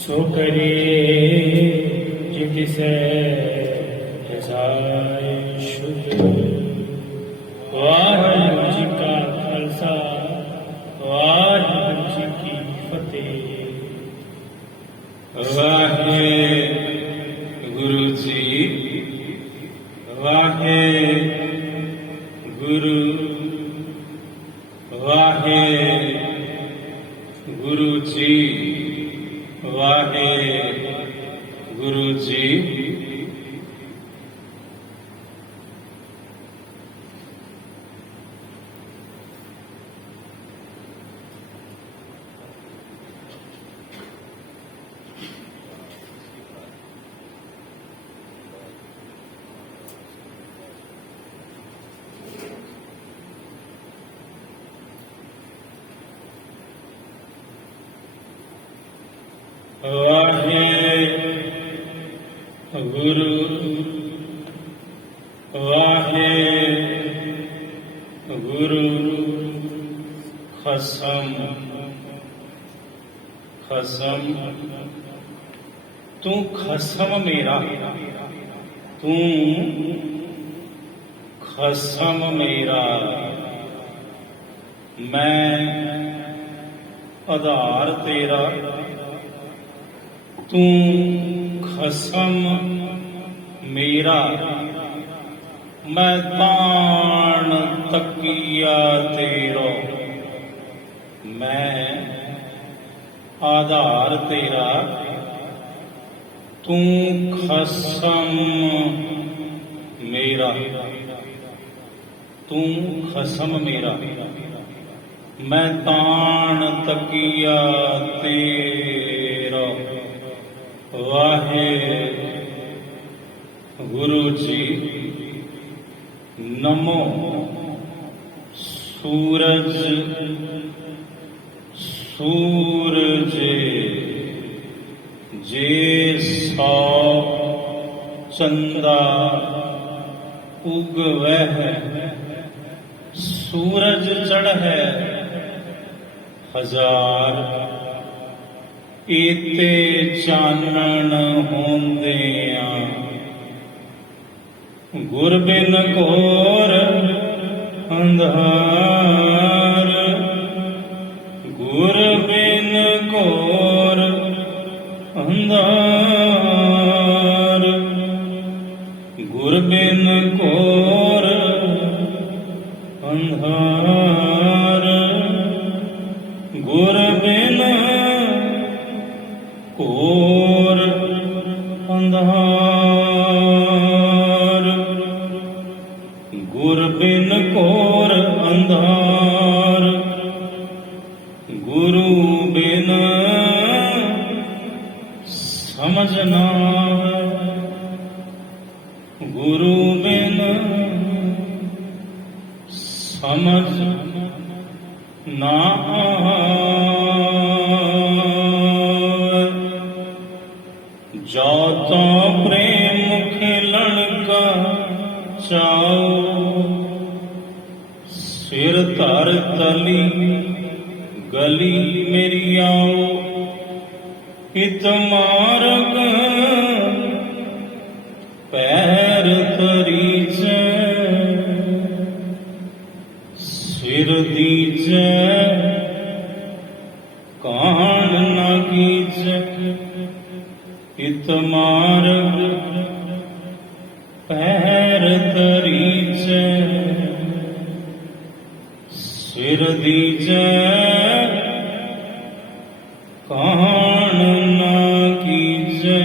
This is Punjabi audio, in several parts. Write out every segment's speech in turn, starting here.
सो करे जिसे जाए शुद्ध। वाहिगुरू जी का खालसा, वाहिगुरू जी की फतेह। वाहिगुरू जी, वाहिगुरू, वाहिगुरू जी, वाहिगुरू जी। वाहिगुरू, वाहिगुरू। खसम खसम, तू खसम मेरा, तू खसम मेरा। मैं आधार तेरा, तू खसम मेरा। मैं ताण तकिया तेरो, मैं आधार तेरा, तू खसम मेरा, तू खसम मेरा। मैं ताण तकिया तेरा। वाहिगुरू जी। नमो सूरज सूरजे, जे सौ चंदा उगवह। सूरज चढ़ै हजार, एते चानण होंदियां। गुर बिन घोर अंधार, गुर बिन घोर अंधार, गुर बिन घोर अंधार, गुर बिन घोर अंधार, गुर बिन घोर अंधार, गुरु बिन समझ न आवे, गुरु बिन समझ न आवे। जो तो प्रेम खिलन का चाओ, सिर धर तली गली मेरी आओ। हित मार्ग पैर तरीजै, सिर दीजै कान न कीजै। हित मार्ग पैर तरीजै, सिर दीजै कान न कीजै।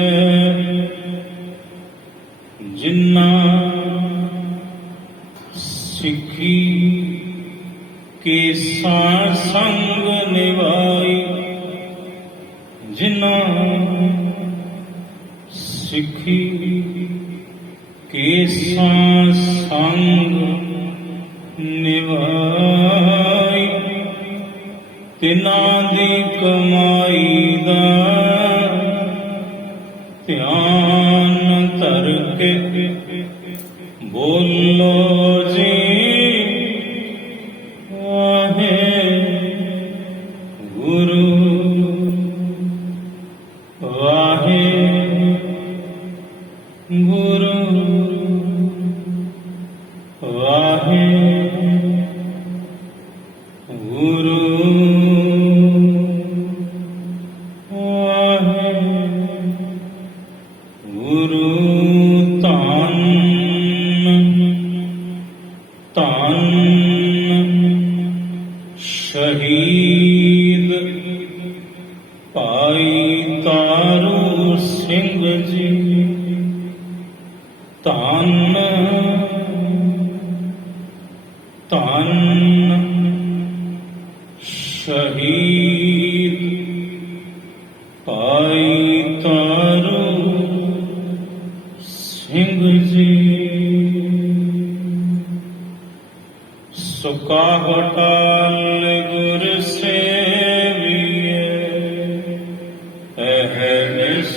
जिन्ना सिखी के संग निभाई, जिन्ना सिखी के संग निभाई। तिना दी कमाई दा ध्यान धर के बोलो जी। वाहिगुरू ਭਾਈ ਤਾਰੂ ਸਿੰਘ ਜੀ ਧੰਨ ਧੰਨ ਸ਼ਹੀਦ ਭਾਈ ਤਾਰੂ ਸਿੰਘ ਜੀ। ਸੁਕਾਹਟਾਲ ਗੁਰ ਸੇਵੀਏ ਅਹਨਿਸ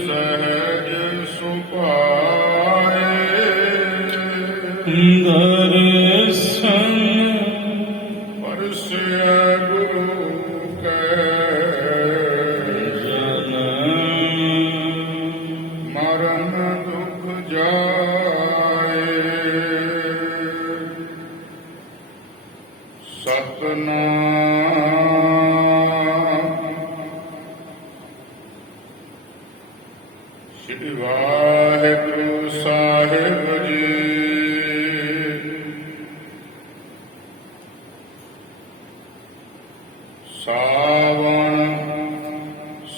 ਸਹਿਜ ਸੁਭਾਏ ਦਰਸ਼ਨ ਪਰਸਿਆ ਗੁਰੂ ਕੈ ਜਨ ਮਰਨ ਦੁਖ ਜਾਏ। ਸਤਿਨਾਮ ਸ੍ਰੀ ਵਾਹਿਗੁਰੂ ਸਾਹਿਬ ਜੀ। ਸਾਵਣ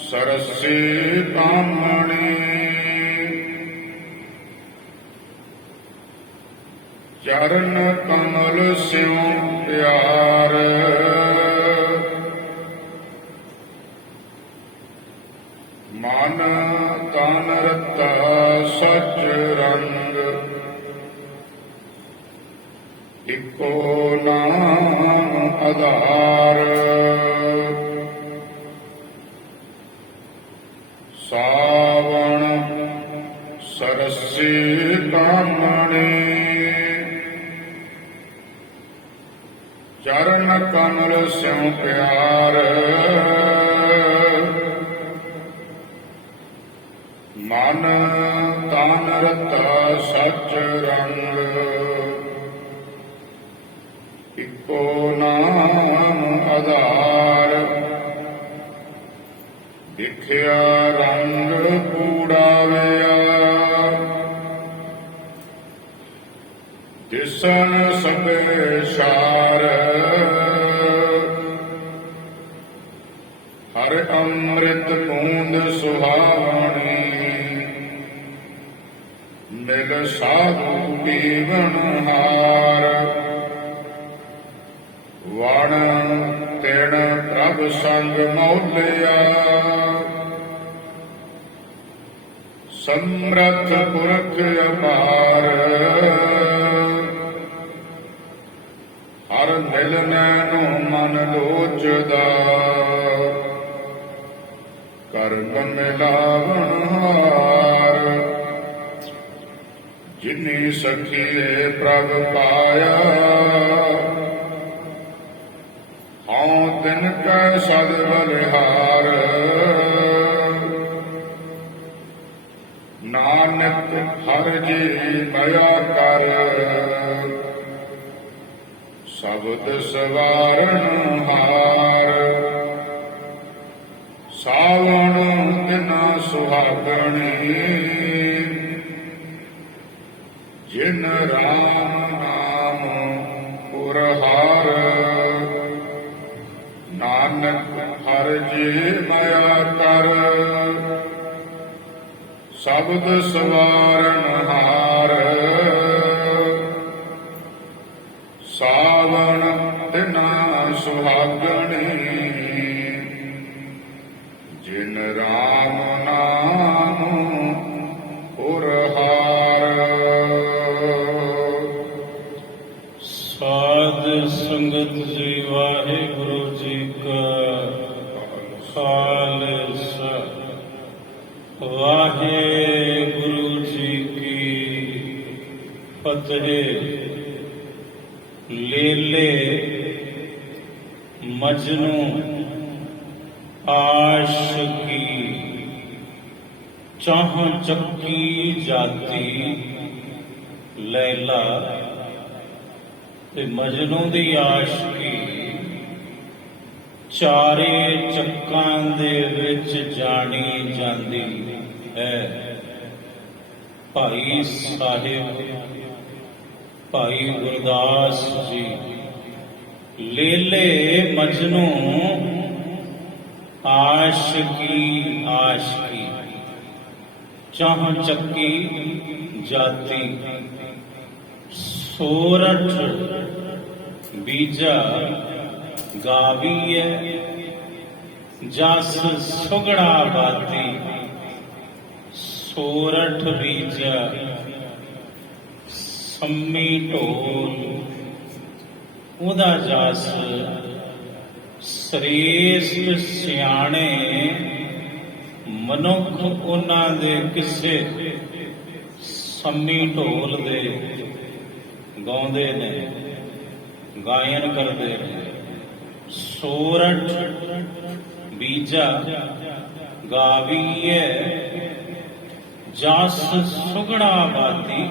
ਸਰਸੀ ਕਾਮਣੀ ਚਰਨ ਕਮਲ ਸਿਉ ਪਿਆਰ ਮਨ ਤਨ ਰਤਾ ਸਚ ਰੰਗ ਇੱਕੋ ਨਾਮ ਆਧਾਰ। ਸਾਵਣ ਸਰਸੀ ਕਾਮਣੀ ਚਰਨ ਕਮਲ ਸਿਉ ਪਿਆਰ ਮਨ ਤਨ ਰਤਾ ਸਚ ਰੰਗ ਇੱਕੋ ਨਾਮ ਆਧਾਰ। ਦੇਖਿਆ ਰੰਗ ਕੂੜਾਵਿਆ ਦਿਸਨ ਸਭੇ ਸਾਰ ਹਰ ਅੰਮ੍ਰਿਤ ਬੂੰਦ ਸੁਹਾਵਣੀ ਮਿਲ ਸਾਧੂ ਪੀਵਨ ਹਾਰ। ਵਣ ਤਿਣ ਪ੍ਰਭ ਸੰਗ ਮੌਲਿਆ ਸਮਰਥ ਪੁਰਖ ਅਪਾਰ। ਹਰ ਮਿਲਨੈ ਨੂੰ ਮਨ ਲੋਚਦਾ ਕਰਮ ਮਿਲਾਵਣ ਹਾਰ। ਜਿਨੀ ਸਖੀਏ ਪ੍ਰਭ ਪਾਇਆ ਹਉ ਤਿਨ ਕੈ ਸਦ ਬਲਿਹਾਰ। ਨਾਨਕ ਹਰ ਜੀ ਮਇਆ ਕਰ ਸ਼ਬਦ ਸਵਾਰਨ ਹਾਰ। ਸਾਵਣ ਦਿਨਾ ਸੁਹਾਗਣੀ ਜਿਨ ਰਾਮ ਨਾਮ ਪੁਰਹਾਰ। ਨਾਨਕ ਹਰ ਜੀ ਮਇਆ ਕਰ ਸ਼ਬਦ ਸਵਾਰਨ ਹਾਰ। ਸਾਵਣ ਦਿਨਾ ਸੁਹਾਗਣੀ ਜਿਨ ਰਾਮ ਨਾਮ ਪੁਰਹਾਰ। ਸਾਧ ਸੰਗਤ ਜੀ ਵਾਹਿਗੁਰੂ ਜੀ ਕਾ ਖਾਲਸਾ ਵਾਹਿਗੁਰੂ ਜੀ ਕੀ ਫਤਿਹ। ਲੇਲੇ ਮਜਨੂ ਆਸ਼ਕੀ ਚਾਹ ਚੱਕੀ ਜਾਤੀ ਲੈਲਾ ਤੇ ਮਜਨੂ ਦੀ ਆਸ਼ਕੀ ਚਾਰੇ ਚੱਕਾਂ ਦੇ ਵਿੱਚ ਜਾਣੀ ਜਾਂਦੀ ਹੈ। ਭਾਈ ਸਾਹਿਬ ਭਾਈ ਗੁਰਦਾਸ ਜੀ ਲੇਲੇ ਮਜਨੂ आशिकी आशिकी चाह चक्की जाति सोरठ बीजा गावीए जस सुगड़ा बाती सोरठ बीजा सम्मी ढोल उदा जस श्रेष्ठ सियाणे मनुख उन्हां दे किसे सम्मी ढोल दे गाउंदे ने गायन करते ने सोरठ बीजा गावीए जस सुगड़ा बाती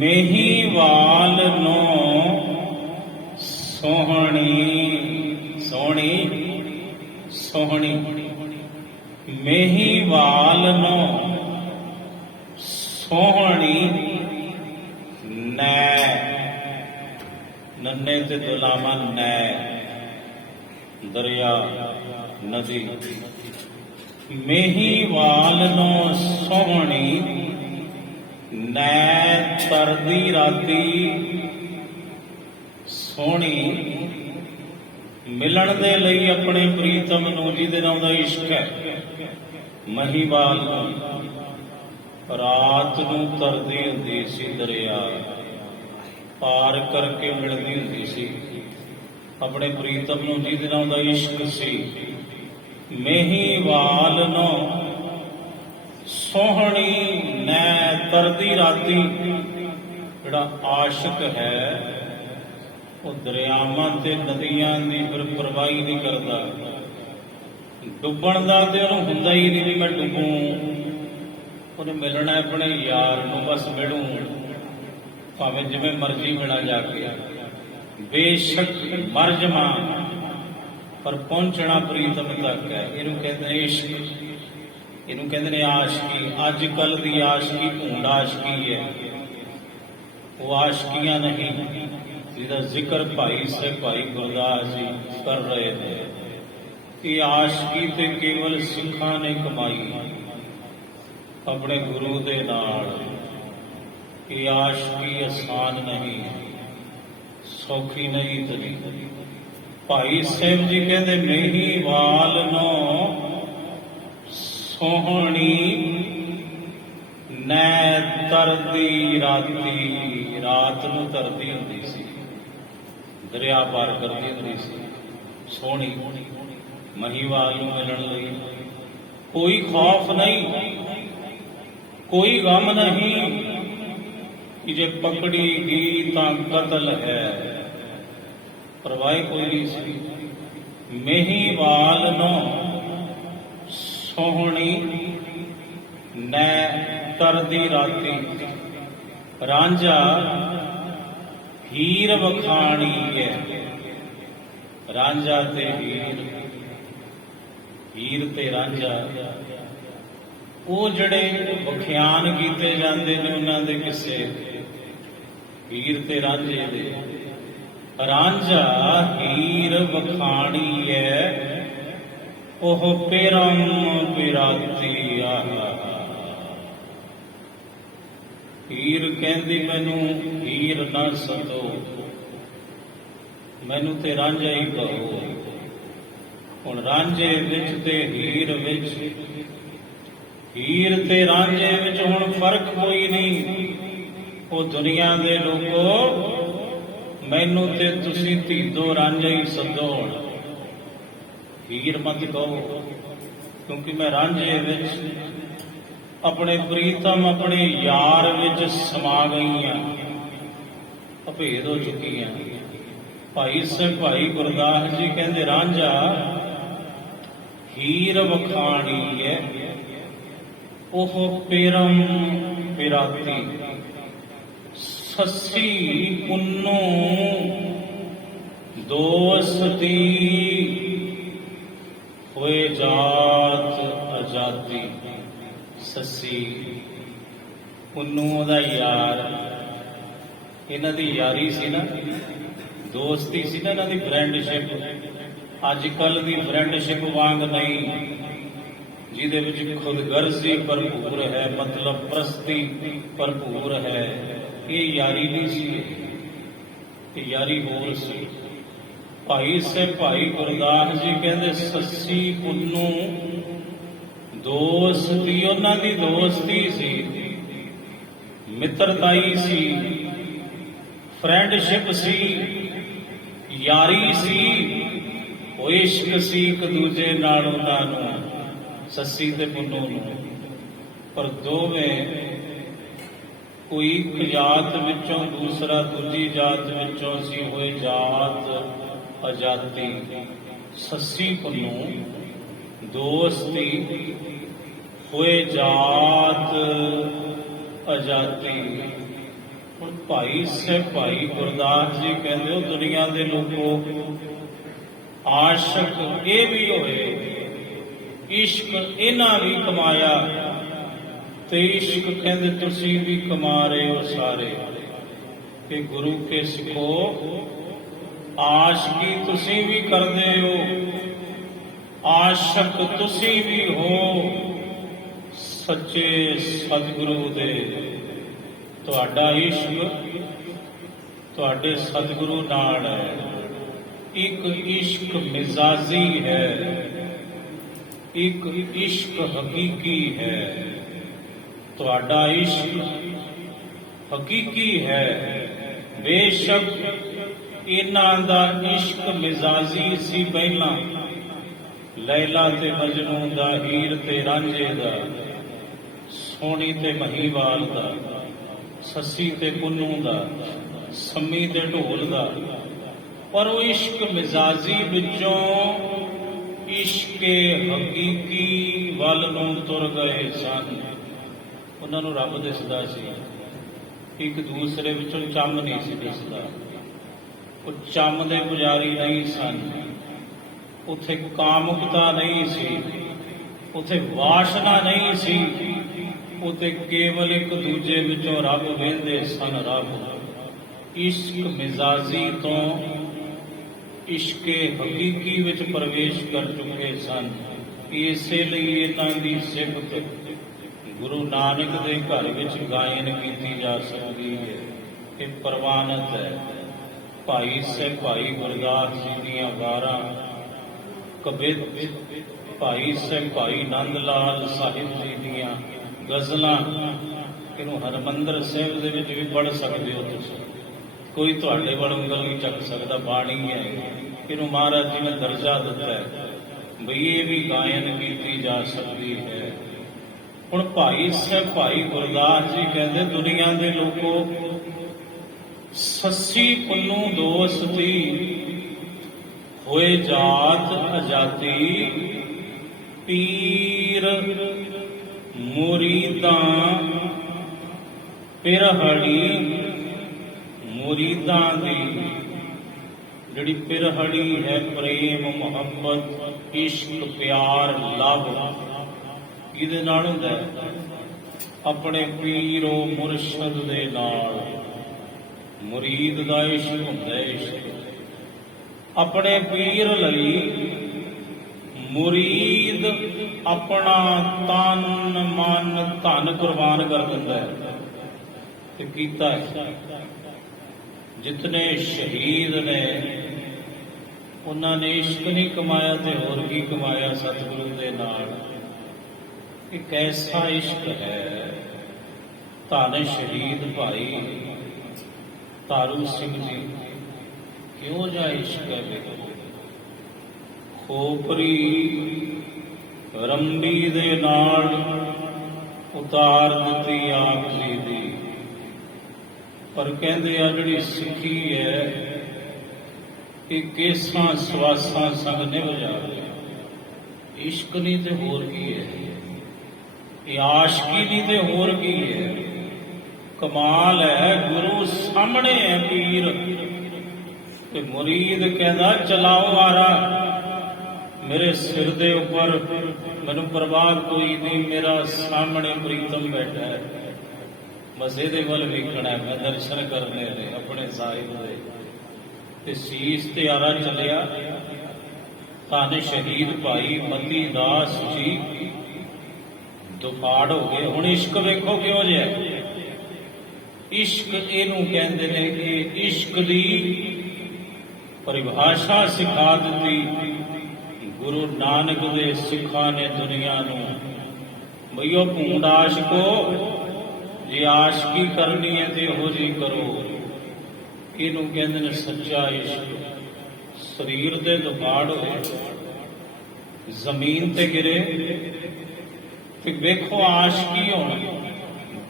मेहीवाल नो सोहणी सोहणी सोहणी मेहीवाल नो सोहणी नै नन्ने ते दुलामा नै दरिया नदी मेहीवाल नो सोहणी नै तरदी राती सोहनी मिलन दे लई अपने प्रीतम नूं जिहदे नाम दा इश्क है महीवाल रात नूं तरदी हुंदी सी दरिया पार करके मिलदी हुंदी सी अपने प्रीतम नूं जिहदे नाम दा इश्क सी मेहीवाल नो सोहनी नै तरदी राती जिहड़ा आशिक है वो दरियावां ते नदियां दी फिर परवाही नहीं करता डुबण दा ते उहनूं हुंदा ही नहीं भी मैं डुबूं उहने मिलना अपने यार नूं बस मिलूं भावें जिवें मर्जी मिला जाके बेशक मर जावां पर पहुंचना प्रीतम तक है इहनूं कहंदे ने इश्क इहनूं कहंदे ने आशिकी अज कल दी आशिकी ढूंढ आशिकी है वो आशिकियां नहीं जिहदा जिक्र भाई से भाई गुरदास जी कर रहे थे कि आशिकी ते केवल सिखां ने कमाई अपने गुरु दे नाल कि आशिकी आसान नहीं सौखी नहीं तरी भाई साहब जी कहते मेहीवाल नो सोहनी नै तरदी राती रात नूं तरदी हुंदी सी दरिया पार करदी हुंदी सी सोहनी महीवाल नूं मिलण लई कोई खौफ नहीं कोई गम नहीं कि जे पकड़ी गई तां कतल है परवाह कोई नहीं सी मेहीवाल नो सोहनी नै तरदी राती रांझा हीर वखाणी है रांझा ते हीर ते रांझा वो जड़े वख्यान कीते जाते ने उन्हां दे किस्से हीर ते रांझे दे रांझा हीर वखाणी है ओह पेरम पिराती आहा हीर कहंदी मैनू हीर ना सदो मैनू ते रांझा ही कहो हुण रांझे विच ते हीर विच हीर ते रांझे विच हुण फर्क कोई नहीं वो दुनिया दे लोगो मैनू ते तुसी धीदो रांझा ही सदो हीर मत कहो क्योंकि मैं रांझे विच अपने प्रीतम अपने यार विच समा गई हाँ अभेद हो चुकी हैं भाई सिंह भाई गुरदास जी कहते रांझा हीर वखाणी है ओह पेरम पिराती ससी पुन्नू दोस्ती होए जात आजादी ससी पुन्नू दा यार इन्हां दी यारी सी ना दोस्ती सी ना इन्हां दी फ्रेंडशिप ਅੱਜ ਕੱਲ ਦੀ ਫਰੈਂਡਸ਼ਿਪ ਵਾਂਗ ਨਹੀਂ, ਜਿਹਦੇ ਵਿੱਚ ਖੁਦਗਰਜ਼ੀ ਭਰਪੂਰ ਹੈ, ਮਤਲਬ ਪ੍ਰਸਤੀ ਭਰਪੂਰ ਹੈ। ਇਹ ਯਾਰੀ ਨਹੀਂ ਸੀ, ਇਹ ਯਾਰੀ ਹੋਰ ਸੀ। ਭਾਈ ਸਾਹਿਬ ਭਾਈ ਗੁਰਦਾਸ ਜੀ ਕਹਿੰਦੇ ਸੱਸੀ ਪੁੰਨੂ ਦੋਸਤੀ, ਉਹਨਾਂ ਦੀ ਦੋਸਤੀ ਸੀ, ਮਿੱਤਰਤਾਈ ਸੀ, ਫਰੈਂਡਸ਼ਿਪ ਸੀ, ਯਾਰੀ ਸੀ, ਉਹ ਇਸ਼ਕ ਸੀ ਇੱਕ ਦੂਜੇ ਨਾਲ ਉਹਨਾਂ ਨੂੰ, ਸੱਸੀ ਤੇ ਪੁੰਨੂ ਨੂੰ। ਪਰ ਦੋਵੇਂ ਕੋਈ ਇੱਕ ਜਾਤ ਵਿੱਚੋਂ, ਦੂਸਰਾ ਦੂਜੀ ਜਾਤ ਵਿੱਚੋਂ ਸੀ, ਹੋਏ ਜਾਤ ਅਜਾਤੀ। ਸੱਸੀ ਪੁੰਨੂ ਦੋਸਤੀ, ਹੋਏ ਜਾਤ ਅਜਾਤੀ। ਹੁਣ ਭਾਈ ਸਾਹਿਬ ਭਾਈ ਗੁਰਦਾਸ ਜੀ ਕਹਿੰਦੇ, ਉਹ ਦੁਨੀਆ ਦੇ ਲੋਕੋ, ਆਸ਼ਕ ਇਹ ਵੀ ਹੋਏ, ਇਸ਼ਕ ਇਹਨਾਂ ਵੀ ਕਮਾਇਆ, ਤੇ ਇਸ਼ਕ ਕਹਿੰਦੇ ਤੁਸੀਂ ਵੀ ਕਮਾ ਰਹੇ ਹੋ ਸਾਰੇ। ਕਿ ਗੁਰੂ ਕੇ ਸਿੱਖੋ, ਆਸ਼ਕੀ ਤੁਸੀਂ ਵੀ ਕਰਦੇ ਹੋ, ਆਸ਼ਕ ਤੁਸੀਂ ਵੀ ਹੋ ਸੱਚੇ ਸਤਿਗੁਰੂ ਦੇ। ਤੁਹਾਡਾ ਇਸ਼ਕ ਤੁਹਾਡੇ ਸਤਿਗੁਰੂ ਨਾਲ ਹੈ। ਇੱਕ ਇਸ਼ਕ ਮਿਜ਼ਾਜੀ ਹੈ, ਇੱਕ ਇਸ਼ਕ ਹਕੀਕੀ ਹੈ। ਤੁਹਾਡਾ ਇਸ਼ਕ ਹਕੀਕੀ ਹੈ। ਬੇਸ਼ੱਕ ਇਹਨਾਂ ਦਾ ਇਸ਼ਕ ਮਿਜ਼ਾਜੀ ਸੀ ਪਹਿਲਾਂ, ਲੈਲਾ ਤੇ ਮਜਨੂ ਦਾ, ਹੀਰ ਤੇ ਰਾਂਝੇ ਦਾ, ਸੋਹਣੀ ਤੇ ਮਹੀਵਾਲ ਦਾ, ਸੱਸੀ ਤੇ ਪੁੰਨੂ ਦਾ, ਸੰਮੀ ਤੇ ਢੋਲ ਦਾ। ਪਰ ਉਹ ਇਸ਼ਕ ਮਿਜ਼ਾਜੀ ਵਿੱਚੋਂ ਇਸ਼ਕੇ ਹਕੀਕੀ ਵੱਲ ਨੂੰ ਤੁਰ ਗਏ ਸਨ। ਉਹਨਾਂ ਨੂੰ ਰੱਬ ਦਿਸਦਾ ਸੀ, ਇੱਕ ਦੂਸਰੇ ਵਿੱਚੋਂ ਚੰਮ ਨਹੀਂ ਸੀ ਦਿਸਦਾ। ਉਹ ਚੰਮ ਦੇ ਪੁਜਾਰੀ ਨਹੀਂ ਸਨ, ਉੱਥੇ ਕਾਮੁਕਤਾ ਨਹੀਂ ਸੀ, ਉੱਥੇ ਵਾਸ਼ਨਾ ਨਹੀਂ ਸੀ, ਉੱਥੇ ਕੇਵਲ ਇੱਕ ਦੂਜੇ ਵਿੱਚੋਂ ਰੱਬ ਵੇਂਦੇ ਸਨ। ਰੱਬ ਇਸ਼ਕ ਮਿਜ਼ਾਜੀ ਤੋਂ ਇਸ਼ਕੇ ਹਕੀਕੀ ਵਿੱਚ ਪ੍ਰਵੇਸ਼ ਕਰ ਚੁੱਕੇ ਸਨ। ਇਸੇ ਲਈ ਇਹਨਾਂ ਦੀ ਸਿਫਤ ਗੁਰੂ ਨਾਨਕ ਦੇ ਘਰ ਵਿੱਚ ਗਾਇਨ ਕੀਤੀ ਜਾ ਸਕਦੀ ਹੈ। ਇਹ ਪ੍ਰਵਾਨਿਤ ਹੈ। ਭਾਈ ਸਾਹਿਬ ਭਾਈ ਗੁਰਦਾਸ ਜੀ ਦੀਆਂ ਵਾਰਾਂ, ਕਬਿਤ ਭਾਈ ਸਾਹਿਬ ਭਾਈ ਨੰਦ ਲਾਲ ਸਾਹਿਬ ਜੀ ਦੀਆਂ ਗਜ਼ਲਾਂ, ਇਹਨੂੰ ਹਰਿਮੰਦਰ ਸਾਹਿਬ ਦੇ ਵਿੱਚ ਵੀ ਪੜ੍ਹ ਸਕਦੇ ਹੋ ਤੁਸੀਂ। ਕੋਈ ਤੁਹਾਡੇ ਵੱਲ ਉਂਗਲ ਨਹੀਂ ਚੱਕ ਸਕਦਾ, ਬਾਣੀ ਹੈ। ਇਹਨੂੰ ਮਹਾਰਾਜ ਜੀ ਨੇ ਦਰਜਾ ਦਿੱਤਾ ਹੈ ਬਈ ਇਹ ਵੀ ਗਾਇਨ ਕੀਤੀ ਜਾ ਸਕਦੀ ਹੈ। ਹੁਣ ਭਾਈ ਸਾਹਿਬ ਭਾਈ ਗੁਰਦਾਸ ਜੀ ਕਹਿੰਦੇ, ਦੁਨੀਆ ਦੇ ਲੋਕੋ, ਸੱਸੀ ਪੁੰਨੂ ਦੋਸਤੀ, ਹੋਏ ਜਾਤ ਅਜਾਤੀ, ਪੀਰ ਮੁਰੀਦਾਂ ਪਿਰਹੜੀ। ਮੁਰੀਦਾਂ ਦੀ ਜਿਹੜੀ ਪਿਰਹੜੀ ਹੈ, ਪ੍ਰੇਮ ਮੁਹੱਬਤ ਇਸ਼ਕ ਪਿਆਰ ਲਵ, ਕਿਹਦੇ ਨਾਲ ਹੁੰਦਾ ਹੈ? ਆਪਣੇ ਪੀਰੋ ਮੁਰਸ਼ਦ ਦੇ ਨਾਲ। ਮੁਰੀਦ ਦਾ ਇਸ਼ਕ ਹੁੰਦਾ ਹੈ, ਇਸ਼ਕ ਆਪਣੇ ਪੀਰ ਲਈ। ਮੁਰੀਦ ਆਪਣਾ ਤਨ ਮਨ ਧਨ ਕੁਰਬਾਨ ਕਰ ਦਿੰਦਾ ਹੈ। ਤੇ ਕੀਤਾ ਹੈ। ਜਿਤਨੇ ਸ਼ਹੀਦ ਨੇ ਉਹਨਾਂ ਨੇ ਇਸ਼ਕ ਨਹੀਂ ਕਮਾਇਆ ਤੇ ਹੋਰ ਕੀ ਕਮਾਇਆ ਸਤਿਗੁਰੂ ਦੇ ਨਾਲ। ਇੱਕ ਐਸਾ ਇਸ਼ਕ ਹੈ। ਧੰਨ ਸ਼ਹੀਦ ਭਾਈ ਤਾਰੂ ਸਿੰਘ ਜੀ, ਕਿਉਂ ਜਾ ਇਸ਼ਕ ਹੈ ਵੇਖੋ। ਖੋਪਰੀ ਰੰਬੀ ਦੇ ਨਾਲ ਉਤਾਰ ਦਿੱਤੀ ਆਪ ਜੀ ਦੀ। ਪਰ ਕਹਿੰਦੇ ਆ ਜਿਹੜੀ ਸਿੱਖੀ ਹੈ ਇਹ ਕੇਸਾਂ ਸਵਾਸਾਂ ਸੰਗ ਨਿਭ ਜਾਵੇ। ਇਸ਼ਕ ਨਹੀਂ ਤੇ ਹੋਰ ਕੀ ਹੈ, ਇਹ ਆਸ਼ਕੀ ਨਹੀਂ ਤੇ ਹੋਰ ਕੀ ਹੈ। ਕਮਾਲ ਹੈ, ਗੁਰੂ ਸਾਹਮਣੇ ਹੈ ਪੀਰ ਤੇ ਮੁਰੀਦ ਕਹਿੰਦਾ ਚਲਾਓ ਆਰਾ, ਮੇਰੇ ਸਿਰ ਦੇ ਉੱਪਰ ਮੈਨੂੰ ਪਰਵਾਹ ਕੋਈ ਨਹੀਂ, ਮੇਰਾ ਸਾਹਮਣੇ ਪ੍ਰੀਤਮ ਬੈਠਾ ਹੈ, ਮਜ਼ੇ ਦੇ ਵੱਲ ਵੇਖਣਾ ਹੈ, ਮੈਂ ਦਰਸ਼ਨ ਕਰਨੇ ਨੇ ਆਪਣੇ ਸਾਹਿਬ ਦੇ। ਤੇ ਸੀਸ ਤੇ ਆਰਾ ਚੱਲਿਆ ਧੰਨ ਸ਼ਹੀਦ ਭਾਈ ਮਤੀ ਦਾਸ ਜੀ ਦੁਫਾੜ ਹੋ ਗਏ। ਹੁਣ ਇਸ਼ਕ ਵੇਖੋ ਕਿਹੋ ਜਿਹਾ। ਇਸ਼ਕ ਇਹਨੂੰ ਕਹਿੰਦੇ ਨੇ ਕਿ ਇਸ਼ਕ ਦੀ ਪਰਿਭਾਸ਼ਾ ਸਿਖਾ ਦਿੱਤੀ ਗੁਰੂ ਨਾਨਕ ਦੇ ਸਿੱਖਾਂ ਨੇ ਦੁਨੀਆ ਨੂੰ। ਬਈ ਉਹ ਭੂੰਡ ਆਸ਼ਕੋ, ਜੇ ਆਸ਼ਕੀ ਕਰਨੀ ਹੈ ਤੇ ਇਹੋ ਜਿਹੀ ਕਰੋ। ਇਹਨੂੰ ਕਹਿੰਦੇ ਨੇ ਸੱਚਾ ਇਸ਼ਕ। ਸਰੀਰ ਦੇ ਦੁਫਾੜ ਹੋਏ, ਜ਼ਮੀਨ ਤੇ ਗਿਰੇ, ਤੇ ਵੇਖੋ ਆਸ਼ਕੀ ਹੋਣੀ।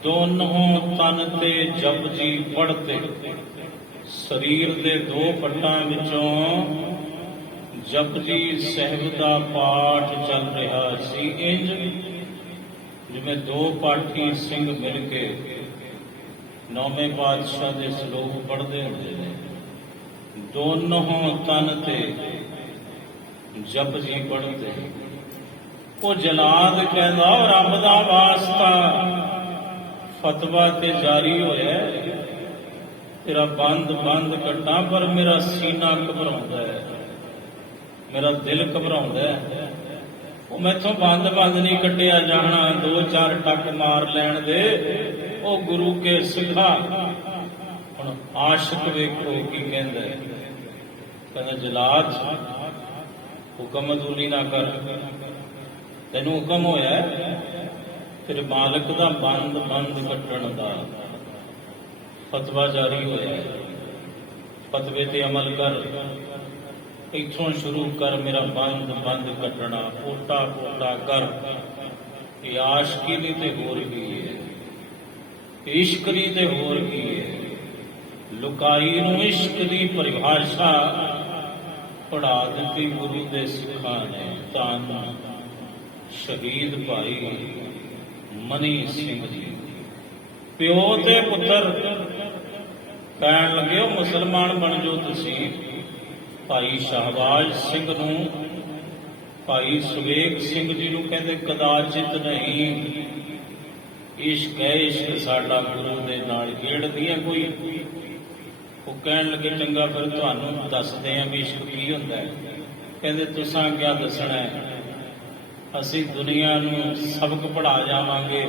ਦੋਨੋਂ ਤਨ ਤੇ ਜਪਜੀ ਪੜ੍ਹਤੇ। ਸਰੀਰ ਦੇ ਦੋ ਪੱਟਾਂ ਵਿੱਚੋਂ ਜਪਜੀ ਸਾਹਿਬ ਦਾ ਪਾਠ ਚੱਲ ਰਿਹਾ ਸੀ। ਇੰਜ ਜਿਵੇਂ ਦੋ ਪਾਠੀ ਸਿੰਘ ਮਿਲ ਕੇ ਨੌਵੇਂ ਪਾਤਸ਼ਾਹ ਦੇ ਸ਼ਲੋਕ ਪੜ੍ਹਦੇ ਹੁੰਦੇ ਨੇ। ਦੋਨੋਂ ਤਨ ਤੇ ਜਪਜੀ ਪੜ੍ਹਦੇ। ਉਹ ਜਲਾਦ ਕਹਿੰਦਾ ਰੱਬ ਦਾ ਵਾਸਤਾ ਫਤਵਾ ਤੇ ਜਾਰੀ ਹੋਇਆ, ਤੇਰਾ ਬੰਦ ਕੱਟਾਂ, ਪਰ ਮੇਰਾ ਸੀਨਾ ਘਬਰਾਉਂਦਾ ਹੈ, ਮੇਰਾ ਦਿਲ ਘਬਰਾਉਂਦਾ ਹੈ। ਉਹ ਮੈਥੋਂ ਬੰਦ ਨਹੀਂ ਕੱਟਿਆ ਜਾਣਾ, ਦੋ ਚਾਰ ਟੱਕ ਮਾਰ ਲੈਣ ਦੇ ਉਹ ਗੁਰੂ ਕੇ ਸਿੱਖਾ। ਹੁਣ ਆਸ਼ਿਕ ਵੇਖੋ ਕੀ ਕਹਿੰਦਾ ਹੈ। ਕਹਿੰਦਾ ਜਲਾਦ ਹੁਕਮ ਅਦੂਲੀ ਨਾ ਕਰ, ਤੈਨੂੰ ਹੁਕਮ ਹੋਇਆ ਤੇਰੇ ਮਾਲਕ ਦਾ ਬੰਦ ਕੱਟਣ ਦਾ ਫਤਵਾ ਜਾਰੀ ਹੋਇਆ। ਫਤਵੇ ਤੇ ਅਮਲ ਕਰ, ਇੱਥੋਂ ਸ਼ੁਰੂ ਕਰ ਮੇਰਾ ਬੰਦ ਕੱਟਣਾ, ਪੋਟਾ ਕਰ। ਇਹ ਆਸ਼ਕੀ ਨਹੀਂ ਤੇ ਹੋਰ ਕੀ ਹੈ, ਇਸ਼ਕ ਨਹੀਂ ਤੇ ਹੋਰ ਕੀ ਹੈ। ਲੁਕਾਈ ਨੂੰ ਇਸ਼ਕ ਦੀ ਪਰਿਭਾਸ਼ਾ ਪੜ੍ਹਾ ਦਿੱਤੀ ਗੁਰੂ ਦੇ ਸਿੱਖਾਂ ਨੇ। ਧੰਨ ਸ਼ਹੀਦ ਭਾਈ ਮਨੀ ਸਿੰਘ ਜੀ। ਪਿਓ ਤੇ ਪੁੱਤਰ ਕਹਿਣ ਲੱਗੇ ਉਹ ਮੁਸਲਮਾਨ ਬਣ ਜਾਓ ਤੁਸੀਂ। ਭਾਈ ਸ਼ਹਬਾਜ਼ ਸਿੰਘ ਨੂੰ, ਭਾਈ ਸੁਵੇਗ ਸਿੰਘ ਜੀ ਨੂੰ ਕਹਿੰਦੇ ਕਦਾਚਿਤ ਨਹੀਂ, ਇਸ਼ਕ ਹੈ, ਇਸ਼ਕ ਸਾਡਾ ਗੁਰੂ ਦੇ ਨਾਲ ਖੇਡਦੀਆਂ ਕੋਈ। ਉਹ ਕਹਿਣ ਲੱਗੇ ਚੰਗਾ ਫਿਰ ਤੁਹਾਨੂੰ ਦੱਸਦੇ ਆਂ ਵੀ ਇਸ਼ਕ ਕੀ ਹੁੰਦਾ ਹੈ। ਕਹਿੰਦੇ ਤੁਸਾਂ ਕਿਆ ਦੱਸਣਾ ਹੈ, ਅਸੀਂ ਦੁਨੀਆ ਨੂੰ ਸਬਕ ਪੜ੍ਹਾ ਜਾਵਾਂਗੇ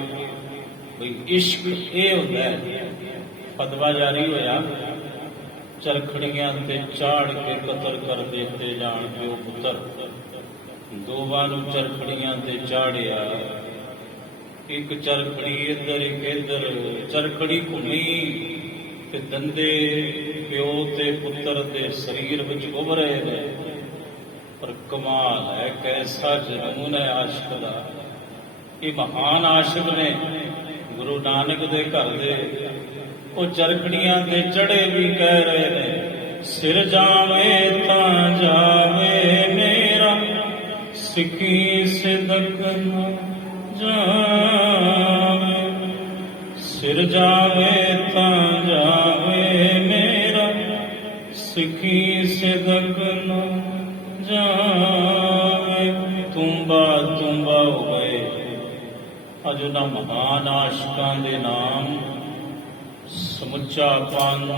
ਬਈ ਇਸ਼ਕ ਇਹ ਹੁੰਦਾ ਹੈ। ਫਤਵਾ ਜਾਰੀ ਹੋਇਆ, ਚਰਖੜੀਆਂ ਤੇ ਚਾੜ ਕੇ ਕਤਲ ਕਰ ਦਿੱਤੇ ਜਾਣ ਪਿਓ ਪੁੱਤਰ। ਦੋਵਾਂ ਨੂੰ ਚਰਖੜੀਆਂ ਤੇ ਚਾੜਿਆ, ਇੱਕ ਚਰਖੜੀ ਇੱਧਰ ਇੱਕ ਇੱਧਰ, ਚਰਖੜੀ ਘੁੰਮੀ ਤੇ ਦੰਦੇ ਪਿਓ ਤੇ ਪੁੱਤਰ ਦੇ ਸਰੀਰ ਵਿੱਚ ਉਭਰੇ ਨੇ। ਪਰ ਕਮਾਲ ਹੈ, ਕੈਸਾ ਜਨੂਨ ਹੈ ਆਸ਼ਕ ਦਾ। ਇਹ ਮਹਾਨ ਆਸ਼ਕ ਨੇ ਗੁਰੂ ਨਾਨਕ ਦੇ ਘਰ ਦੇ। ਉਹ ਚਰਖੜੀਆਂ ਤੇ ਚੜੇ ਵੀ ਕਹਿ ਰਹੇ ਨੇ, ਸਿਰ ਜਾਵੇ ਤਾਂ ਜਾਵੇ ਮੇਰਾ, ਸਿੱਖੀ ਸਿਦਕ ਨ ਜਾਵੇ। ਸਿਰ ਜਾਵੇ ਤਾਂ ਜਾਵੇ ਮੇਰਾ, ਸਿੱਖੀ ਸਿਦਕ ਨ ਜਾਵੇ। ਤੁੰਬਾ ਹੋ ਗਏ। ਅੱਜ ਉਹਨਾਂ ਮਹਾਨ ਆਸ਼ਕਾਂ ਦੇ ਨਾਮ ਸਮੁੱਚਾ ਪੰਥ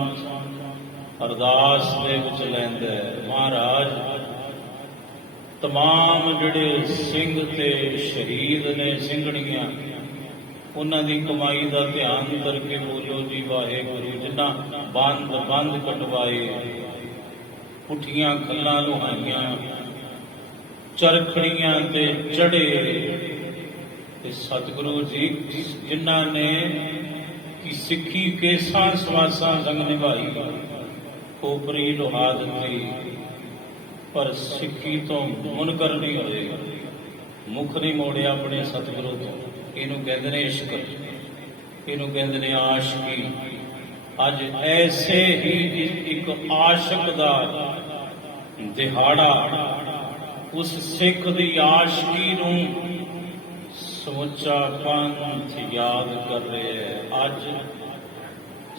ਅਰਦਾਸ ਦੇ ਵਿੱਚ ਲੈਂਦਾ ਹੈ। ਮਹਾਰਾਜ ਤਮਾਮ ਜਿਹੜੇ ਸਿੰਘ ਤੇ ਸ਼ਹੀਦ ਨੇ ਸਿੰਘਣੀਆਂ, ਉਹਨਾਂ ਦੀ ਕਮਾਈ ਦਾ ਧਿਆਨ ਕਰਕੇ ਬੋਲੋ ਜੀ ਵਾਹਿਗੁਰੂ। ਜਿਨ੍ਹਾਂ ਬੰਦ ਕਟਵਾਏ, ਪੁੱਠੀਆਂ ਖੱਲਾਂ ਲੁਹਾਈਆਂ, ਚਰਖੜੀਆਂ ਤੇ ਚੜੇ, ਤੇ ਸਤਿਗੁਰੂ ਜੀ ਜਿਨ੍ਹਾਂ ਨੇ ਕਿ ਸਿੱਖੀ ਕੇਸਾਂ ਸਵਾਸਾਂ ਸੰਗ ਨਿਭਾਈ, ਖੋਪਰੀ ਲੁਹਾ ਦਿੱਤੀ, ਪਰ ਸਿੱਖੀ ਤੋਂ ਮੁਨਕਰ ਨਹੀਂ ਹੋਏ, ਮੁਖ ਨਹੀਂ ਮੋੜਿਆ ਆਪਣੇ ਸਤਿਗੁਰੂ ਤੋਂ। ਇਹਨੂੰ ਕਹਿੰਦੇ ਨੇ ਇਸ਼ਕ, ਇਹਨੂੰ ਕਹਿੰਦੇ ਨੇ ਆਸ਼ਕੀ। ਅੱਜ ਐਸੇ ਹੀ ਇੱਕ ਆਸ਼ਕ ਦਾ ਦਿਹਾੜਾ, ਉਸ ਸਿੱਖ ਦੀ ਆਸ਼ਕੀ ਨੂੰ ਸਮੁੱਚਾ ਪੰਥ ਯਾਦ ਕਰ ਰਿਹਾ ਹੈ। ਅੱਜ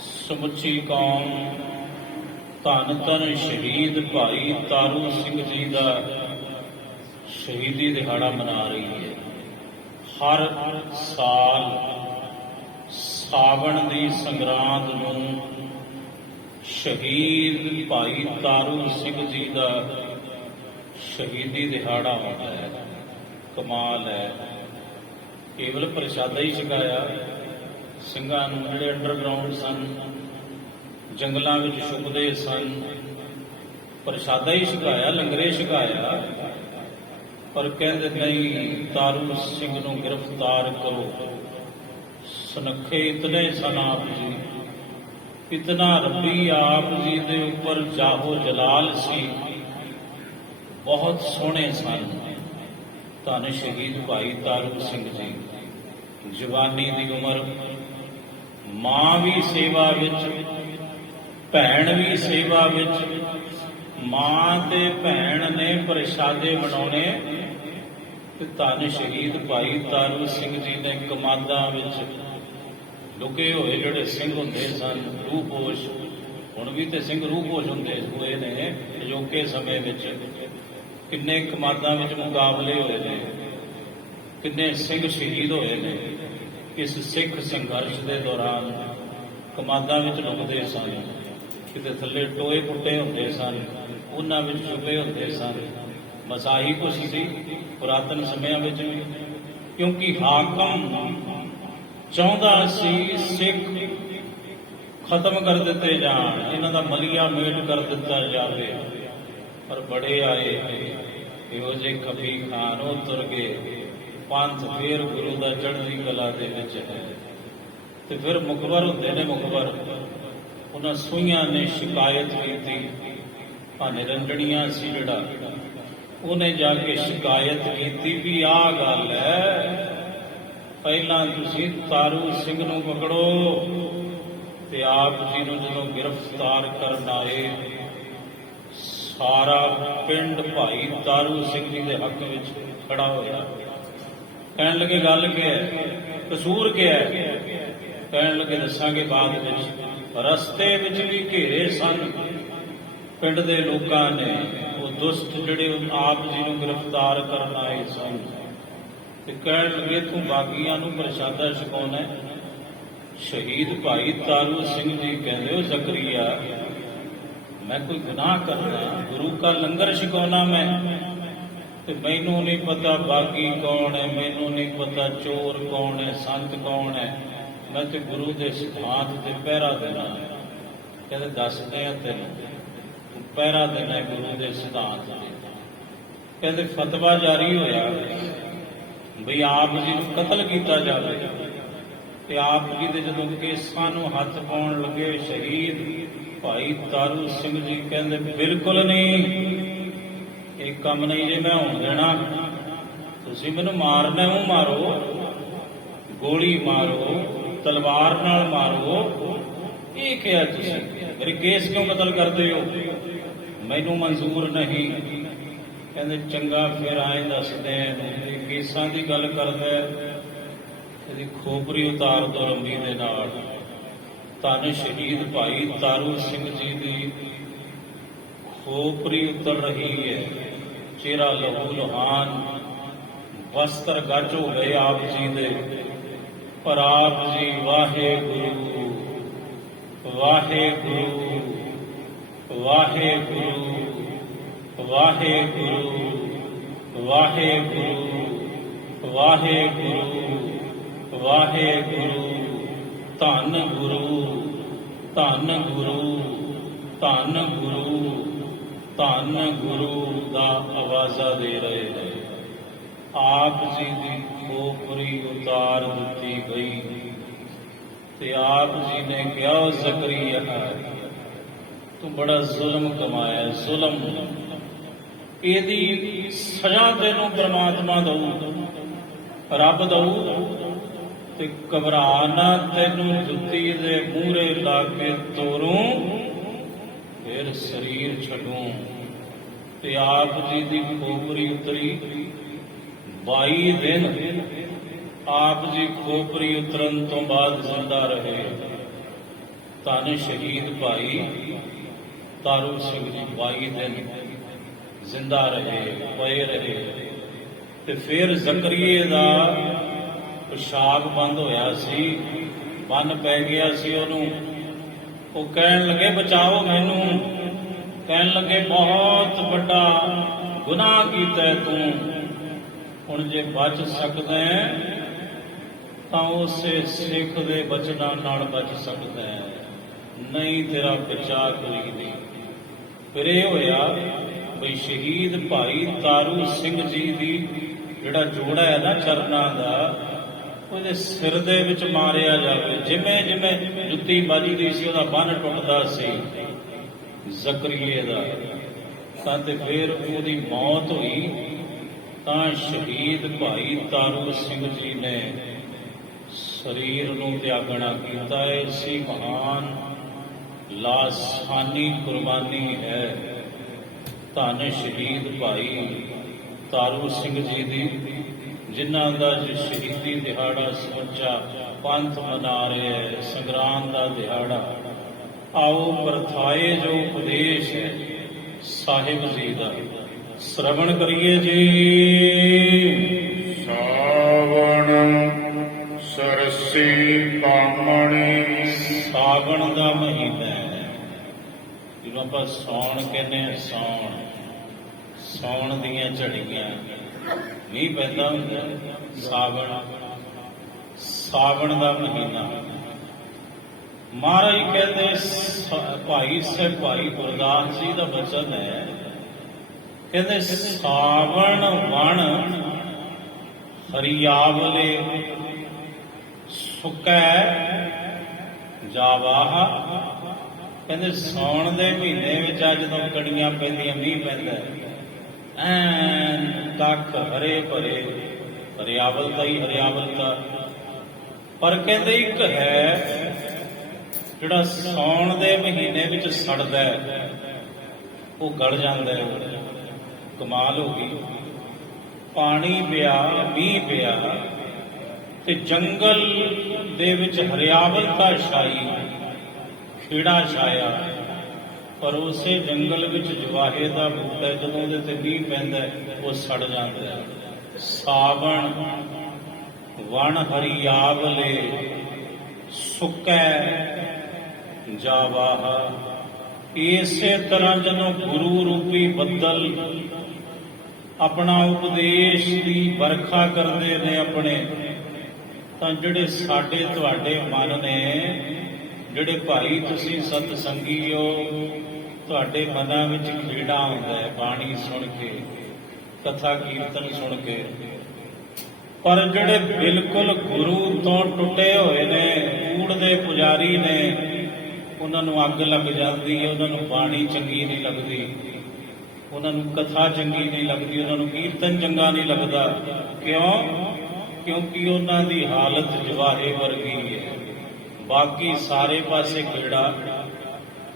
ਸਮੁੱਚੀ ਕੌਮ ਧੰਨ ਸ਼ਹੀਦ ਭਾਈ ਤਾਰੂ ਸਿੰਘ ਜੀ ਦਾ ਸ਼ਹੀਦੀ ਦਿਹਾੜਾ ਮਨਾ ਰਹੀ ਹੈ। ਹਰ ਸਾਲ ਸਾਵਣ ਦੀ ਸੰਗਰਾਂਦ ਨੂੰ ਸ਼ਹੀਦ ਭਾਈ ਤਾਰੂ ਸਿੰਘ ਜੀ ਦਾ ਸ਼ਹੀਦੀ ਦਿਹਾੜਾ ਆਉਂਦਾ ਹੈ। ਕਮਾਲ ਹੈ। ਕੇਵਲ ਪ੍ਰਸ਼ਾਦਾ ਹੀ ਛਕਾਇਆ ਸਿੰਘਾਂ ਨੂੰ, ਜਿਹੜੇ ਅੰਡਰਗਰਾਉਂਡ ਸਨ, ਜੰਗਲਾਂ ਵਿੱਚ ਛੁਪਦੇ ਸਨ, ਪ੍ਰਸ਼ਾਦਾ ਹੀ ਛਕਾਇਆ, ਲੰਗਰੇ ਛਕਾਇਆ। ਪਰ ਕਹਿੰਦੇ ਨਹੀਂ, ਤਾਰੂ ਸਿੰਘ ਨੂੰ ਗ੍ਰਿਫਤਾਰ ਕਰੋ। ਸੁਨੱਖੇ ਇਤਨੇ ਸਨ ਆਪ ਜੀ, ਇਤਨਾ ਰੱਬੀ ਆਪ ਜੀ ਦੇ ਉੱਪਰ ਜਾਹੋ ਜਲਾਲ ਸੀ, ਬਹੁਤ ਸੋਹਣੇ ਸਨ। ਧੰਨ ਸ਼ਹੀਦ ਭਾਈ ਤਾਰੂ ਸਿੰਘ ਜੀ, ਜਵਾਨੀ ਦੀ ਉਮਰ, ਮਾਂ ਵੀ ਸੇਵਾ ਵਿੱਚ, ਭੈਣ ਵੀ ਸੇਵਾ ਵਿੱਚ। ਮਾਂ ਤੇ ਭੈਣ ਨੇ ਪ੍ਰਸ਼ਾਦੇ ਬਣਾਉਣੇ ਤੇ ਧੰਨ ਸ਼ਹੀਦ ਭਾਈ ਤਾਰੂ ਸਿੰਘ ਜੀ ਨੇ ਕਮਾਦਾਂ ਵਿੱਚ ਲੁਕੇ ਹੋਏ ਜਿਹੜੇ ਸਿੰਘ ਹੁੰਦੇ ਸਨ, ਰੂਪੋਸ਼, ਹੁਣ ਵੀ ਤੇ ਸਿੰਘ ਰੂਪੋਸ਼ ਹੁੰਦੇ ਹੋਏ ਨੇ, ਅਜੋਕੇ ਸਮੇਂ ਵਿੱਚ ਕਿੰਨੇ ਕਮਾਦਾਂ ਵਿੱਚ ਮੁਕਾਬਲੇ ਹੋਏ ਨੇ, ਕਿੰਨੇ ਸਿੰਘ ਸ਼ਹੀਦ ਹੋਏ ਨੇ। ਇਸ ਸਿੱਖ ਸੰਘਰਸ਼ ਦੇ ਦੌਰਾਨ ਕਮਾਦਾਂ ਵਿੱਚ ਲੁਕਦੇ ਸਨ, ਕਿਤੇ ਥੱਲੇ ਟੋਏ ਪੁੱਟੇ ਹੁੰਦੇ ਸਨ, ਉਹਨਾਂ ਵਿੱਚ ਛੁਪੇ ਹੁੰਦੇ ਸਨ। ਮਸਾਹੀ ਕੁਛ ਸੀ ਪੁਰਾਤਨ ਸਮਿਆਂ ਵਿੱਚ ਵੀ, ਕਿਉਂਕਿ ਹਾਕਮ ਚਾਹੁੰਦਾ ਸੀ ਸਿੱਖ ਖਤਮ ਕਰ ਦਿੱਤੇ ਜਾਣ, ਇਹਨਾਂ ਦਾ ਮਲੀਆ ਮੇਟ ਕਰ ਦਿੱਤਾ ਜਾਵੇ। ਪਰ ਬੜੇ ਆਏ ਇਹੋ ਜਿਹੇ ਖਬੀ ਖਾਨ, ਉਹ ਤੁਰ ਗਏ। ਪੰਥ ਫੇਰ ਗੁਰੂ ਦਾ ਚੜ੍ਹਦੀ ਕਲਾ ਦੇ ਵਿੱਚ ਹੈ। ਤੇ ਫਿਰ ਮੁਖਬਰ ਹੁੰਦੇ ਨੇ, ਮੁਖਬਰ ਉਹਨਾਂ ਸੂਈਆਂ ਨੇ ਸ਼ਿਕਾਇਤ ਕੀਤੀ। ਨਿਰੰਜਣੀਆਂ ਸੀ ਜਿਹੜਾ, ਉਹਨੇ ਜਾ ਕੇ ਸ਼ਿਕਾਇਤ ਕੀਤੀ ਵੀ ਆਹ ਗੱਲ ਹੈ, ਪਹਿਲਾਂ ਤੁਸੀਂ ਤਾਰੂ ਸਿੰਘ ਨੂੰ ਪਕੜੋ। ਤੇ ਆਪ ਜੀ ਨੂੰ ਜਦੋਂ ਗ੍ਰਿਫਤਾਰ ਕਰਨ ਆਏ, ਸਾਰਾ ਪਿੰਡ ਭਾਈ ਤਾਰੂ ਸਿੰਘ ਜੀ ਦੇ ਹੱਕ ਵਿੱਚ ਖੜਾ ਹੋਇਆ। ਕਹਿਣ ਲੱਗੇ ਗੱਲ ਕੀ ਹੈ, ਕਸੂਰ ਕੀ ਹੈ? ਕਹਿਣ ਲੱਗੇ ਦੱਸਾਂਗੇ ਬਾਅਦ ਵਿੱਚ। ਰਸਤੇ ਵਿੱਚ ਵੀ ਘੇਰੇ ਸਨ ਪਿੰਡ ਦੇ ਲੋਕਾਂ ਨੇ, ਉਹ ਦੁਸ਼ਟ ਜਿਹੜੇ ਆਪ ਜੀ ਨੂੰ ਗ੍ਰਿਫਤਾਰ ਕਰਨ ਆਏ ਸਨ। ਤੇ ਕਹਿਣ ਲੱਗੇ ਤੂੰ ਬਾਗੀਆਂ ਨੂੰ ਪ੍ਰਸ਼ਾਦਾ ਛਕਾਉਣਾ? ਸ਼ਹੀਦ ਭਾਈ ਤਾਰੂ ਸਿੰਘ ਜੀ ਕਹਿੰਦੇ ਹੋ ਜ਼ਕਰੀਆ, ਮੈਂ ਕੋਈ ਗੁਨਾਹ ਕਰਨਾ? ਗੁਰੂ ਕਾ ਲੰਗਰ ਛਕਾਉਣਾ ਮੈਂ? ਤੇ ਮੈਨੂੰ ਨਹੀਂ ਪਤਾ ਬਾਗੀ ਕੌਣ ਹੈ, ਮੈਨੂੰ ਨਹੀਂ ਪਤਾ ਚੋਰ ਕੌਣ ਹੈ, ਸੰਤ ਕੌਣ ਹੈ। ਮੈਂ ਤੇ ਗੁਰੂ ਦੇ ਸਿਧਾਂਤ ਤੇ ਪਹਿਰਾ ਦੇਣਾ। ਕਹਿੰਦੇ ਦੱਸਦੇ ਆ ਤੈਨੂੰ, ਤੂੰ ਪਹਿਰਾ ਦੇਣਾ ਗੁਰੂ ਦੇ ਸਿਧਾਂਤ ਤੇ। ਕਹਿੰਦੇ ਫਤਵਾ ਜਾਰੀ ਹੋਇਆ ਬਈ ਆਪ ਜੀ ਨੂੰ ਕਤਲ ਕੀਤਾ ਜਾਵੇ। ਤੇ ਆਪ ਜੀ ਦੇ ਜਦੋਂ ਕੇਸਾਂ ਨੂੰ ਹੱਥ ਪਾਉਣ ਲੱਗੇ ਸ਼ਹੀਦ ਭਾਈ ਤਾਰੂ ਸਿੰਘ ਜੀ ਕਹਿੰਦੇ ਬਿਲਕੁਲ ਨਹੀਂ, ਇਹ ਕੰਮ ਨਹੀਂ ਜੇ ਮੈਂ ਹੋਣ ਦੇਣਾ। ਤੁਸੀਂ ਮੈਨੂੰ ਮਾਰਨਾ, ਉਹ ਮਾਰੋ, ਗੋਲੀ ਮਾਰੋ, ਤਲਵਾਰ ਨਾਲ ਮਾਰੋ, ਇਹ ਕਿਹਾ ਤੁਸੀਂ? ਮੇਰੇ ਕੇਸ ਕਿਉਂ ਕਤਲ ਕਰਦੇ ਹੋ? ਮੈਨੂੰ ਮਨਜ਼ੂਰ ਨਹੀਂ। ਕਹਿੰਦੇ ਚੰਗਾ ਫਿਰ ਆਏ ਦੱਸਦੇ ਨੇ, ਕੇਸਾਂ ਦੀ ਗੱਲ ਕਰਦਾ, ਇਹਦੀ ਖੋਪਰੀ ਉਤਾਰ ਦੋ ਲੰਬੀ ਦੇ ਨਾਲ। ਧੰਨ ਸ਼ਹੀਦ ਭਾਈ ਤਾਰੂ ਸਿੰਘ ਜੀ ਦੀ ਖੋਪਰੀ ਉਤਰ ਰਹੀ ਹੈ, ਚਿਹਰਾ ਲਹੂ ਲੁਹਾਨ, ਵਸਤਰ ਗੱਜ ਹੋ ਗਏ ਆਪ ਜੀ ਦੇ। ਪਰ ਆਪ ਜੀ ਵਾਹਿਗੁਰੂ ਵਾਹਿਗੁਰੂ ਵਾਹਿਗੁਰੂ ਵਾਹਿਗੁਰੂ ਵਾਹਿਗੁਰੂ ਵਾਹਿਗੁਰੂ ਵਾਹਿਗੁਰੂ, ਧੰਨ ਗੁਰੂ ਧੰਨ ਗੁਰੂ ਧੰਨ ਗੁਰੂ ਧੰਨ ਗੁਰੂ ਦਾ ਆਵਾਜ਼ਾਂ ਦੇ ਰਹੇ ਨੇ। ਆਪ ਜੀ ਦੀ ਖੋਪਰੀ ਉਤਾਰ ਦਿੱਤੀ ਗਈ ਤੇ ਆਪ ਜੀ ਨੇ ਕਿਹਾ ਜ਼ਕਰੀਆ ਤੂੰ ਬੜਾ ਜ਼ੁਲਮ ਕਮਾਇਆ, ਜ਼ੁਲਮ, ਇਹਦੀ ਸਜ਼ਾ ਤੈਨੂੰ ਪ੍ਰਮਾਤਮਾ ਦਊ, ਰੱਬ ਦਊ। ਤੇ ਘਬਰਾ ਨਾ, ਤੈਨੂੰ ਜੁੱਤੀ ਦੇ ਮੂਹਰੇ ਲਾ ਕੇ ਤੋਰੂ, ਫਿਰ ਸਰੀਰ ਛੱਡੂ। ਤੇ ਆਪ ਜੀ ਦੀ ਖੋਪਰੀ ਉਤਰੀ। 22 ਦਿਨ ਆਪ ਜੀ ਖੋਪਰੀ ਉਤਰਨ ਤੋਂ ਬਾਅਦ ਜ਼ਿੰਦਾ ਰਹੇ। ਧੰਨ ਸ਼ਹੀਦ ਭਾਈ ਤਾਰੂ ਸਿੰਘ ਜੀ 22 ਦਿਨ ਜ਼ਿੰਦਾ ਰਹੇ, ਪਏ ਰਹੇ। ਤੇ ਫਿਰ ਜ਼ਕਰੀਏ ਦਾ ਪਿਸ਼ਾਬ ਬੰਦ ਹੋਇਆ ਸੀ, ਬੰਨ ਪੈ ਗਿਆ ਸੀ ਉਹਨੂੰ। ਉਹ ਕਹਿਣ ਲੱਗੇ ਬਚਾਓ ਮੈਨੂੰ। ਕਹਿਣ ਲੱਗੇ ਬਹੁਤ ਵੱਡਾ ਗੁਨਾਹ ਕੀਤਾ ਤੂੰ, ਹੁਣ ਜੇ ਬਚ ਸਕਦਾ ਹੈ ਤਾਂ ਉਸੇ ਸਿੱਖ ਦੇ ਬਚਨਾਂ ਨਾਲ ਬਚ ਸਕਦਾ ਹੈ, ਨਹੀਂ ਤੇਰਾ ਬਚਾ ਕੋਈ ਨਹੀਂ। ਫਿਰ ਇਹ ਹੋਇਆ ਬਈ ਸ਼ਹੀਦ ਭਾਈ ਤਾਰੂ ਸਿੰਘ ਜੀ ਦੀ ਜਿਹੜਾ ਜੋੜਾ ਹੈ ਨਾ ਚਰਨਾਂ ਦਾ, ਉਹਦੇ ਸਿਰ ਦੇ ਵਿੱਚ ਮਾਰਿਆ ਜਾਵੇ। ਜਿਵੇਂ ਜਿਵੇਂ ਜੁੱਤੀ ਵੱਜਦੀ ਸੀ ਉਹਦਾ ਬੰਨ ਟੁੱਟਦਾ ਸੀ ਜ਼ਕਰੀਏ ਦਾ, ਤਾਂ ਤੇ ਫਿਰ ਉਹਦੀ ਮੌਤ ਹੋਈ। ਤਾਂ ਸ਼ਹੀਦ ਭਾਈ ਤਾਰੂ ਸਿੰਘ ਜੀ ਨੇ ਸਰੀਰ ਨੂੰ ਤਿਆਗਣਾ ਕੀਤਾ। ਐਸੀ ਮਹਾਨ ਲਾਸਾਨੀ ਕੁਰਬਾਨੀ ਹੈ ਧੰਨ ਸ਼ਹੀਦ ਭਾਈ ਤਾਰੂ ਸਿੰਘ ਜੀ ਦੀ, ਜਿਨ੍ਹਾਂ ਦਾ ਜੋ ਸ਼ਹੀਦੀ ਦਿਹਾੜਾ ਸਮੁੱਚਾ ਪੰਥ ਮਨਾ ਰਿਹਾ ਹੈ, ਸੰਗਰਾਮ ਦਾ ਦਿਹਾੜਾ। ਆਓ ਪ੍ਰਥਾਏ ਜੋ ਉਪਦੇਸ਼ ਹੈ ਸਾਹਿਬ ਜੀ ਦਾ ਸ਼ਰਵਣ ਕਰੀਏ ਜੀ। ਸਾਵਣ ਸਰਸੀ ਕਾਮਣੀ, ਸਾਵਣ ਦਾ ਮਹੀਨਾ ਹੈ, ਜਿਹਨੂੰ ਆਪਾਂ ਸਾਉਣ ਕਹਿੰਦੇ ਹਾਂ। ਸਾਉਣ ਦੀਆਂ ਝੜੀਆਂ, ਮੀਂਹ ਪੈਂਦਾ ਹੁੰਦਾ ਸਾਵਣ ਦਾ ਮਹੀਨਾ। ਮਹਾਰਾਜ ਕਹਿੰਦੇ ਭਾਈ ਗੁਰਦਾਸ ਜੀ ਦਾ ਬਚਨ ਹੈ, ਕਹਿੰਦੇ ਸਾਵਣ ਵਣ ਹਰੀਆਵਲੇ ਸੁਕੈ ਜਾਵਾਹ। ਕਹਿੰਦੇ ਸਾਉਣ ਦੇ ਮਹੀਨੇ ਵਿੱਚ ਜਦੋਂ ਕਣੀਆਂ ਪੈਂਦੀਆਂ, ਮੀਂਹ ਪੈਂਦਾ, ਐਨ ਕੱਖ ਹਰੇ ਭਰੇ, ਹਰਿਆਵਲਤਾ ਹੀ ਹਰਿਆਵਲਤਾ। ਪਰ ਕਹਿੰਦੇ ਇੱਕ ਹੈ ਜਿਹੜਾ ਸਾਉਣ ਦੇ ਮਹੀਨੇ ਵਿੱਚ ਸੜਦਾ, ਉਹ ਗਲ ਜਾਂਦਾ ਹੈ। ਕਮਾਲ ਹੋ ਗਈ। ਪਾਣੀ ਪਿਆ, ਮੀਂਹ ਪਿਆ ਤੇ ਜੰਗਲ ਦੇ ਵਿੱਚ ਹਰਿਆਵਲਤਾ ਛਾਈ, ਖੇੜਾ ਛਾਇਆ, ਪਰ ਉਸੇ ਜੰਗਲ ਵਿੱਚ ਜਵਾਹੇ ਦਾ ਬੂਟਾ ਜਦੋਂ ਉਹਦੇ ਤੇ ਮੀਂਹ ਪੈਂਦਾ ਉਹ ਸੜ ਜਾਂਦਾ ਹੈ। ਸਾਵਣ ਵਣ ਹਰੀਆਵਲੇ ਸੁਕੈ ਜਾਵਾਹ। ਇਸੇ ਤਰ੍ਹਾਂ ਜਦੋਂ ਗੁਰੂ ਰੂਪੀ ਬੱਦਲ ਆਪਣਾ ਉਪਦੇਸ਼ ਦੀ ਵਰਖਾ ਕਰਦੇ ਨੇ ਆਪਣੇ, ਤਾਂ ਜਿਹੜੇ ਸਾਡੇ ਤੁਹਾਡੇ ਮਨ ਨੇ, ਜਿਹੜੇ ਭਾਈ ਤੁਸੀਂ ਸਤ ਸੰਗੀ ਹੋ, ਤੁਹਾਡੇ ਮਨਾਂ ਵਿੱਚ ਖੇੜਾ ਆਉਂਦਾ ਹੈ ਬਾਣੀ ਸੁਣ ਕੇ, ਕਥਾ ਕੀਰਤਨ ਸੁਣ ਕੇ। ਪਰ ਜਿਹੜੇ ਬਿਲਕੁਲ ਗੁਰੂ ਤੋਂ ਟੁੱਟੇ ਹੋਏ ਨੇ, ਕੂੜ ਦੇ ਪੁਜਾਰੀ ਨੇ, ਉਹਨਾਂ ਨੂੰ ਅੱਗ ਲੱਗ ਜਾਂਦੀ ਹੈ, ਉਹਨਾਂ ਨੂੰ ਬਾਣੀ ਚੰਗੀ ਨਹੀਂ ਲੱਗਦੀ, ਉਹਨਾਂ ਨੂੰ ਕਥਾ ਚੰਗੀ ਨਹੀਂ ਲੱਗਦੀ, ਉਹਨਾਂ ਨੂੰ ਕੀਰਤਨ ਚੰਗਾ ਨਹੀਂ ਲੱਗਦਾ। ਕਿਉਂ? ਕਿਉਂਕਿ ਉਹਨਾਂ ਦੀ ਹਾਲਤ ਜਵਾਹੇ ਵਰਗੀ ਹੈ, ਬਾਕੀ ਸਾਰੇ ਪਾਸੇ ਖੇੜਾ,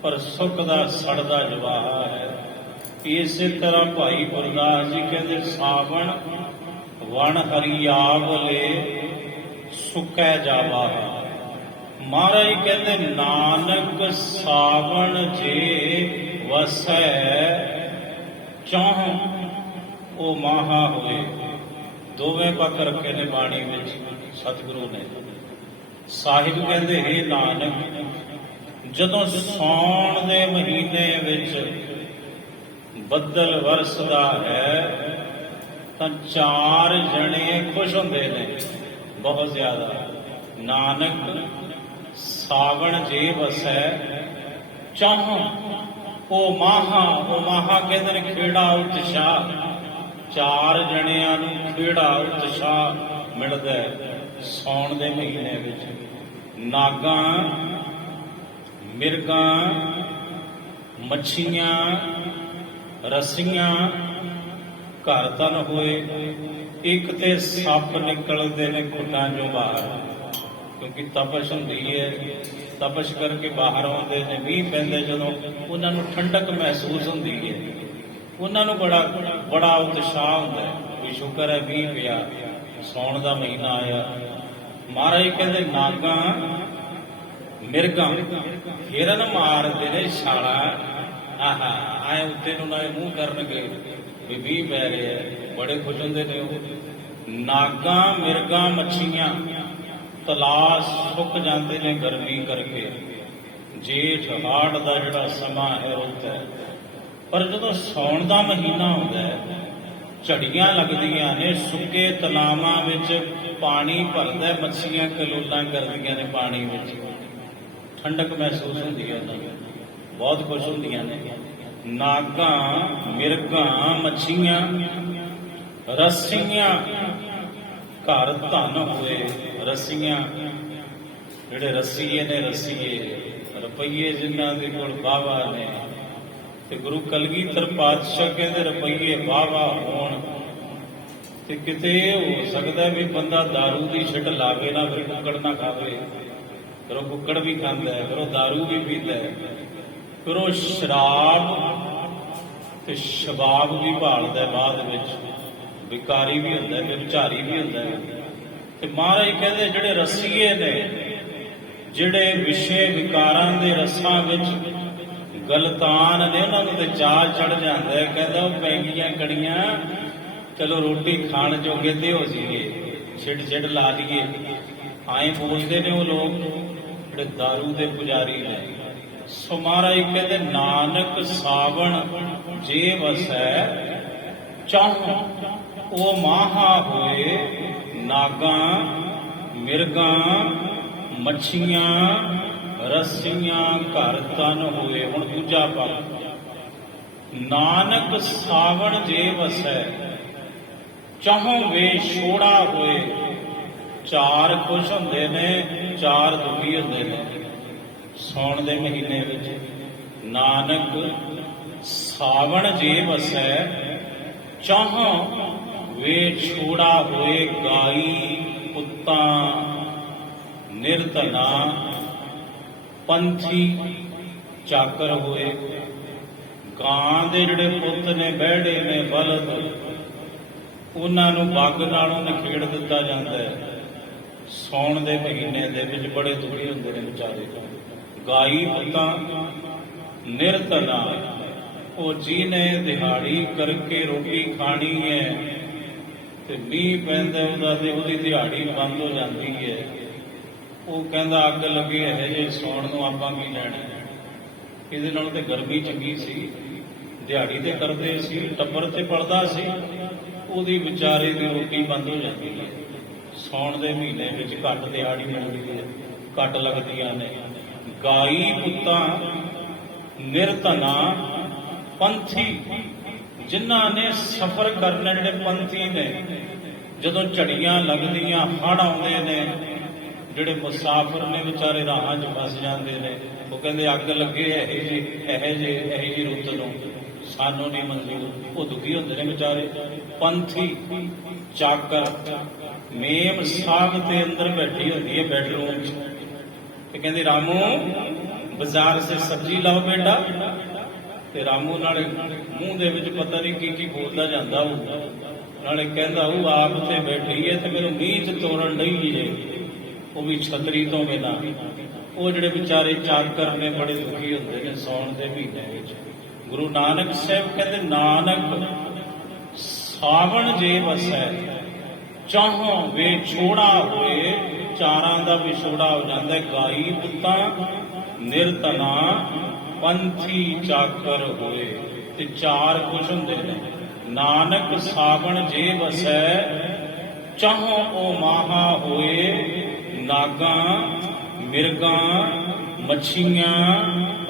ਪਰ ਸੁੱਖ ਦਾ ਸੜਦਾ ਜਵਾਹਾ ਹੈ। ਇਸੇ ਤਰ੍ਹਾਂ ਭਾਈ ਗੁਰਦਾਸ ਜੀ ਕਹਿੰਦੇ ਸਾਵਣ ਵਣ ਹਰੀਆਵਲੇ ਸੁਕੈ ਜਾਵਾਹ। ਮਹਾਰਾਜ ਕਹਿੰਦੇ ਨਾਨਕ ਸਾਵਣ ਜੇ ਵਸੈ ਚਾਹ ਉਹ ਮਾਹਾ ਹੋਏ। ਦੋਵੇਂ ਪੱਖ ਰੱਖੇ ਨੇ ਬਾਣੀ ਵਿੱਚ ਸਤਿਗੁਰੂ ਨੇ। ਸਾਹਿਬ ਕਹਿੰਦੇ ਹੇ ਨਾਨਕ, ਜਦੋਂ ਸਾਉਣ ਦੇ ਮਹੀਨੇ ਵਿੱਚ ਬੱਦਲ ਵਰਸਦਾ ਹੈ ਤਾਂ ਚਾਰ ਜਣੇ ਖੁਸ਼ ਹੁੰਦੇ ਨੇ ਬਹੁਤ ਜ਼ਿਆਦਾ। ਨਾਨਕ ਸਾਵਣ ਜੇ ਵਸੈ ਚਾਹ ਉਹ ਮਾਹਾ ਕਹਿੰਦੇ ਨੇ ਖੇੜਾ ਉਤਸ਼ਾਹ। ਚਾਰ ਜਣਿਆਂ ਨੂੰ ਖੇੜਾ ਉਤਸ਼ਾਹ ਮਿਲਦਾ ਸਾਉਣ ਦੇ ਮਹੀਨੇ ਵਿੱਚ। ਨਾਗਾਂ, ਮਿਰਗਾਂ, ਮੱਛੀਆਂ, ਰੱਸੀਆਂ ਘਰ ਤਨ ਹੋਏ। ਇੱਕ ਤੇ ਸੱਪ ਨਿਕਲਦੇ ਨੇ ਖੁੱਡਾਂ ਚੋਂ ਬਾਹਰ, ਕਿਉਂਕਿ ਤਪਸ਼ ਹੁੰਦੀ ਹੈ, ਤਪਸ਼ ਕਰਕੇ ਬਾਹਰ ਆਉਂਦੇ ਨੇ। ਮੀਂਹ ਪੈਂਦੇ ਜਦੋਂ ਉਹਨਾਂ ਨੂੰ ਠੰਡਕ ਮਹਿਸੂਸ ਹੁੰਦੀ ਹੈ, ਉਹਨਾਂ ਨੂੰ ਬੜਾ ਉਤਸ਼ਾਹ ਹੁੰਦਾ ਹੈ ਵੀ ਸ਼ੁਕਰ ਹੈ ਮੀਂਹ ਪਿਆ, ਸਾਉਣ ਦਾ ਮਹੀਨਾ ਆਇਆ। ਮਹਾਰਾਜ ਕਹਿੰਦੇ ਨਾਗਾਂ, ਮਿਰਗਾਂ ਹਿਰਨ ਮਾਰਦੇ ਨੇ ਛਾਲਾ, ਆਹਾ ਆਏ ਉੱਤੇ ਨੂੰ ਨਾਲੇ ਮੂੰਹ ਕਰਨਗੇ ਵੀ ਮੀਂਹ ਪੈ ਰਿਹਾ, ਬੜੇ ਖੁਸ਼ ਹੁੰਦੇ ਨੇ ਉਹ। ਨਾਗਾਂ, ਮਿਰਗਾਂ, ਮੱਛੀਆਂ ਤਲਾਸ਼ ਸੁੱਕ ਜਾਂਦੇ ਨੇ ਗਰਮੀ ਕਰਕੇ। ਜੇਠ ਹਾੜ ਦਾ ਜਿਹੜਾ ਸਮਾਂ ਹੈ ਰੁੱਤ ਹੈ, ਪਰ ਜਦੋਂ ਸਾਉਣ ਦਾ ਮਹੀਨਾ ਆਉਂਦਾ ਹੈ, ਝੜੀਆਂ ਲੱਗਦੀਆਂ ਨੇ, ਸੁੱਕੇ ਤਲਾਵਾਂ ਵਿੱਚ ਪਾਣੀ ਭਰਦਾ, ਮੱਛੀਆਂ ਕਲੋਲਾਂ ਕਰਦੀਆਂ ਨੇ ਪਾਣੀ ਵਿੱਚ, ਠੰਡਕ ਮਹਿਸੂਸ ਹੁੰਦੀ ਹੈ ਉਹਨਾਂ ਨੂੰ, ਬਹੁਤ ਖੁਸ਼ ਹੁੰਦੀਆਂ ਨੇ। ਨਾਗਾਂ, ਮਿਰਗਾਂ, ਮੱਛੀਆਂ, ਰੱਸੀਆਂ, ਘਰ ਧਨ ਹੋਏ। ਰੱਸੀਆਂ, ਜਿਹੜੇ ਰੱਸੀਏ ਨੇ, ਰੱਸੀਏ ਰੁਪਈਏ ਜਿਨ੍ਹਾਂ ਦੇ ਕੋਲ ਵਾਹਵਾ ਨੇ, ਤੇ ਗੁਰੂ ਕਲਗੀਧਰ ਪਾਤਸ਼ਾਹ ਕਹਿੰਦੇ ਰੁਪਈਏ ਵਾਹਵਾ ਹੋਣ ਤੇ ਕਿਤੇ ਹੋ ਸਕਦਾ ਵੀ ਬੰਦਾ ਦਾਰੂ ਦੀ ਛਿੱਟ ਲਾਵੇ ਨਾ, ਫਿਰ ਕੁੱਕੜ ਨਾ ਖਾਵੇ, ਫਿਰ ਉਹ ਕੁੱਕੜ ਵੀ ਖਾਂਦਾ ਹੈ, ਫਿਰ ਉਹ ਦਾਰੂ ਵੀ ਪੀਂਦਾ ਹੈ, ਫਿਰ ਉਹ ਸ਼ਰਾਬ ਤੇ ਸ਼ਬਾਬ ਵੀ ਭਾਲਦਾ ਬਾਅਦ ਵਿੱਚ, ਵਿਕਾਰੀ ਵੀ ਹੁੰਦਾ, ਵਿਚਾਰੀ ਵੀ ਹੁੰਦਾ। ਤੇ ਮਹਾਰਾਜ ਕਹਿੰਦੇ ਜਿਹੜੇ ਰੱਸੀਏ ਨੇ, ਜਿਹੜੇ ਵਿਸ਼ੇ ਵਿਕਾਰਾਂ ਦੇ ਰਸਾਂ ਵਿੱਚ ਗਲਤਾਨ ਨੇ, ਉਹਨਾਂ ਨੂੰ ਤੇ ਚਾਲ ਚੜ ਜਾਂਦਾ ਹੈ। ਕਹਿੰਦਾ ਉਹ ਪੈ ਗਈਆਂ ਕੜੀਆਂ, ਚਲੋ ਰੋਟੀ ਖਾਣ ਜੋਗੇ ਤੇ ਹੋ ਜਾਈਏ, ਛਿੜ ਲਾ ਲਈਏ। ਆਏ ਬੋਲਦੇ ਨੇ ਉਹ ਲੋਕ ਜਿਹੜੇ ਦਾਰੂ ਦੇ ਪੁਜਾਰੀ ਨੇ। ਸੋ ਮਹਾਰਾਜ ਕਹਿੰਦੇ ਨਾਨਕ ਸਾਵਣ ਜੇ ਵਸੈ ਚਾਹੁ ਉਹ ਮਾਹਾ ਹੋਏ। ਨਾਗਾਂ, ਮਿਰਗਾਂ, ਮੱਛੀਆਂ, ਰੱਸੀਆਂ, ਘਰ ਤਨ ਹੋਏ। ਹੁਣ ਦੂਜਾ ਪਦ, ਨਾਨਕ ਸਾਵਣ ਜੇ ਵਸੈ ਚਾਹੋਂ ਵੇ ਛੋੜਾ ਹੋਏ। ਚਾਰ ਖੁਸ਼ ਹੁੰਦੇ ਨੇ, ਚਾਰ ਦੁਖੀ ਹੁੰਦੇ ਨੇ ਸਾਉਣ ਦੇ ਮਹੀਨੇ ਵਿੱਚ। ਨਾਨਕ ਸਾਵਣ ਜੇ ਵਸੈ ਚਾਹੋਂ ਵੇ ਛੋੜਾ ਹੋਏ। ਗਾਈ, ਪੁੱਤਾਂ, ਨਿਰਧਨਾ, ਪੰਥੀ, ਚਾਕਰ ਹੋਏ। ਗਾਂ ਦੇ ਜਿਹੜੇ ਪੁੱਤ ਨੇ, ਬਹਿੜੇ ਨੇ, ਬਲਦ, ਉਹਨਾਂ ਨੂੰ ਬੱਗ ਨਾਲੋਂ ਨਿਖੇੜ ਦਿੱਤਾ ਜਾਂਦਾ ਹੈ। ਸਾਉਣ ਦੇ ਮਹੀਨੇ ਦੇ ਵਿੱਚ ਬੜੇ ਦੁਖੀ ਹੁੰਦੇ ਨੇ ਵਿਚਾਰੇ। ਗਾਈ, ਪੁੱਤਾਂ, ਨਿਰਧਨਾ, ਉਹ ਜਿਹਨੇ ਦਿਹਾੜੀ ਕਰਕੇ ਰੋਟੀ ਖਾਣੀ ਹੈ ਤੇ ਮੀਂਹ ਪੈਂਦਾ ਉਹਦਾ ਤੇ ਉਹਦੀ ਦਿਹਾੜੀ ਬੰਦ ਹੋ ਜਾਂਦੀ ਹੈ। ਉਹ ਕਹਿੰਦਾ ਅੱਗ ਲੱਗੇ ਹੈ ਜੇ ਸਾਉਣ ਨੂੰ ਆਪਾਂ ਕੀ ਲੈਣਾ, ਇਹਦੇ ਨਾਲ ਤੇ ਗਰਮੀ ਚੰਗੀ ਸੀ, ਦਿਹਾੜੀ ਤੇ ਕਰਦੇ ਸੀ, ਟੱਬਰ ਤੇ ਪਲਦਾ ਸੀ, ਉਹਦੀ ਵਿਚਾਰੇ ਦੀ ਰੋਟੀ ਬੰਦ ਹੋ ਜਾਂਦੀ ਹੈ। ਸਾਉਣ ਦੇ ਮਹੀਨੇ ਵਿੱਚ ਘੱਟ ਦਿਹਾੜੀ ਮਿਲਦੀ ਹੈ, ਘੱਟ ਲੱਗਦੀਆਂ ਨੇ। ਗਾਈ, ਪੁੱਤਾਂ, ਨਿਰਧਨਾ, ਪੰਥੀ, ਜਿਨ੍ਹਾਂ ਨੇ ਸਫ਼ਰ ਕਰਨੇ, ਜਿਹੜੇ ਪੰਥੀ ਨੇ, ਜਦੋਂ ਝੜੀਆਂ ਲੱਗਦੀਆਂ, ਹੜ੍ਹ ਆਉਂਦੇ ਨੇ, ਜਿਹੜੇ ਮੁਸਾਫਰ ਨੇ ਵਿਚਾਰੇ ਰਾਹਾਂ 'ਚ ਫਸ ਜਾਂਦੇ ਨੇ, ਉਹ ਕਹਿੰਦੇ ਅੱਗ ਲੱਗੇ ਇਹੋ ਜਿਹੀ ਰੁੱਤ ਨੂੰ, ਸਾਨੂੰ ਨਹੀਂ ਮਨਜ਼ੂਰ। ਉਹ ਦੁਖੀ ਹੁੰਦੇ ਨੇ ਵਿਚਾਰੇ। ਪੰਥੀ, ਚਾਕਰ, ਮੇਮ ਸਾਹਬ ਤੇ ਅੰਦਰ ਬੈਠੀ ਹੁੰਦੀ ਹੈ ਬੈਡਰੂਮ 'ਚ, ਤੇ ਕਹਿੰਦੀ ਰਾਮੂ ਬਾਜ਼ਾਰ ਸੇ ਸਬਜ਼ੀ ਲਾਓ ਬੇਟਾ, ਤੇ ਰਾਮੂ ਨਾਲੇ ਮੂੰਹ ਦੇ ਵਿੱਚ ਪਤਾ ਨਹੀਂ ਕੀ ਬੋਲਦਾ ਜਾਂਦਾ ਹੁੰਦਾ, ਨਾਲੇ ਕਹਿੰਦਾ ਉਹ ਆਪ ਤੇ ਬੈਠੀ ਹੈ ਤੇ ਮੈਨੂੰ ਮੀਂਹ 'ਚ ਤੋੜਨ ਡਈ ਜੇ, ਉਹ ਵੀ ਛਤਰੀ ਤੋਂ ਬਿਨਾਂ। ਉਹ ਜਿਹੜੇ ਵਿਚਾਰੇ ਚਾਕਰ ਨੇ ਬੜੇ ਦੁਖੀ ਹੁੰਦੇ ਨੇ ਸਾਉਣ ਦੇ ਮਹੀਨੇ ਵਿੱਚ। ਗੁਰੂ ਨਾਨਕ ਸਾਹਿਬ ਕਹਿੰਦੇ ਨਾਨਕ ਸਾਵਣ ਜੇ ਵਸੈ ਚਾਹੋਂ ਵੇ ਛੋੜਾ ਹੋਏ। ਚਾਰਾਂ ਦਾ ਵਿਛੋੜਾ ਹੋ ਜਾਂਦਾ। ਗਾਈ, ਪੁੱਤਾਂ, ਨਿਰਧਨਾ, ਪੰਥੀ, ਚਾਕਰ ਹੋਏ। ਤੇ ਚਾਰ ਕੁਛ ਹੁੰਦੇ ਨੇ। ਨਾਨਕ ਸਾਵਣ ਜੇ ਵਸੈ ਚਾਹੋਂ ਉਹ ਮਾਹਾ ਹੋਏ। ਨਾਗਾਂ, ਮਿਰਗਾਂ, ਮੱਛੀਆਂ,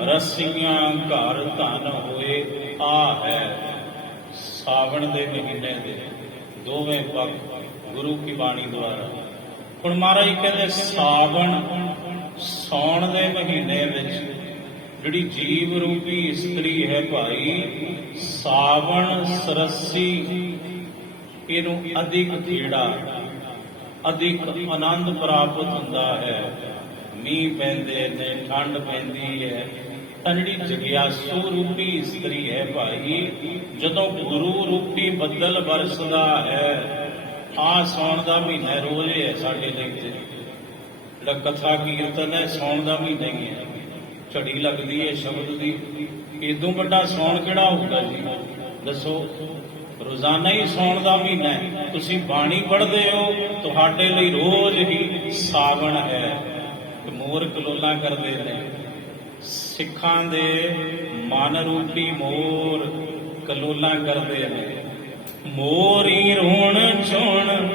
ਰੱਸੀਆਂ, ਘਰ ਧਨ ਹੋਏ। ਆ ਹੈ ਸਾਵਣ ਦੇ ਮਹੀਨੇ ਦੇ ਦੋਵੇਂ ਪੱਖ ਗੁਰੂ ਕੀ ਬਾਣੀ ਦੁਆਰਾ। ਹੁਣ ਮਹਾਰਾਜ ਕਹਿੰਦੇ ਸਾਵਣ, ਸਾਉਣ ਦੇ ਮਹੀਨੇ ਵਿੱਚ ਜਿਹੜੀ ਜੀਵ ਰੂਪੀ ਇਸਤਰੀ ਹੈ ਭਾਈ, ਸਾਵਣ ਸਰਸੀ, ਇਹਨੂੰ ਅਧਿਕ ਖੇੜਾ, ਅਧਿਕ ਆਨੰਦ ਪ੍ਰਾਪਤ ਹੁੰਦਾ ਹੈ। ਮੀਂਹ ਪੈਂਦੇ ਨੇ, ਠੰਡ ਪੈਂਦੀ ਹੈ, ਤਾਂ ਜਿਹੜੀ ਜਗਿਆਸੂ ਰੂਪੀ ਇਸਤਰੀ ਹੈ ਭਾਈ, ਜਦੋਂ ਗੁਰੂ ਰੂਪੀ ਬੱਦਲ ਵਰਸਦਾ ਹੈ, ਆਹ ਸਾਉਣ ਦਾ ਮਹੀਨਾ ਰੋਜ਼ ਹੈ ਸਾਡੇ ਲਈ। ਤੇ ਜਿਹੜਾ ਕਥਾ ਕੀਰਤਨ ਹੈ ਸਾਉਣ ਦਾ ਮਹੀਨਾ ਹੀ ਹੈ। ਝੜੀ ਲੱਗਦੀ ਹੈ ਸ਼ਬਦ ਦੀ, ਇਦੋਂ ਵੱਡਾ ਸਾਉਣ ਕਿਹੜਾ ਹੋਊਗਾ ਜੀ ਦੱਸੋ। ਰੋਜ਼ਾਨਾ ਹੀ ਸਾਉਣ ਦਾ ਮਹੀਨਾ ਹੈ। ਤੁਸੀਂ ਬਾਣੀ ਪੜ੍ਹਦੇ ਹੋ, ਤੁਹਾਡੇ ਲਈ ਰੋਜ਼ ਹੀ ਸਾਵਣ ਹੈ। ਮੋਰ ਕਲੋਲਾਂ ਕਰਦੇ ਨੇ, ਸਿੱਖਾਂ ਦੇ ਮਨ ਰੂਪੀ ਮੋਰ ਕਲੋਲਾਂ ਕਰਦੇ ਨੇ। ਮੋਰੀ ਰੋਣ ਚੁਣ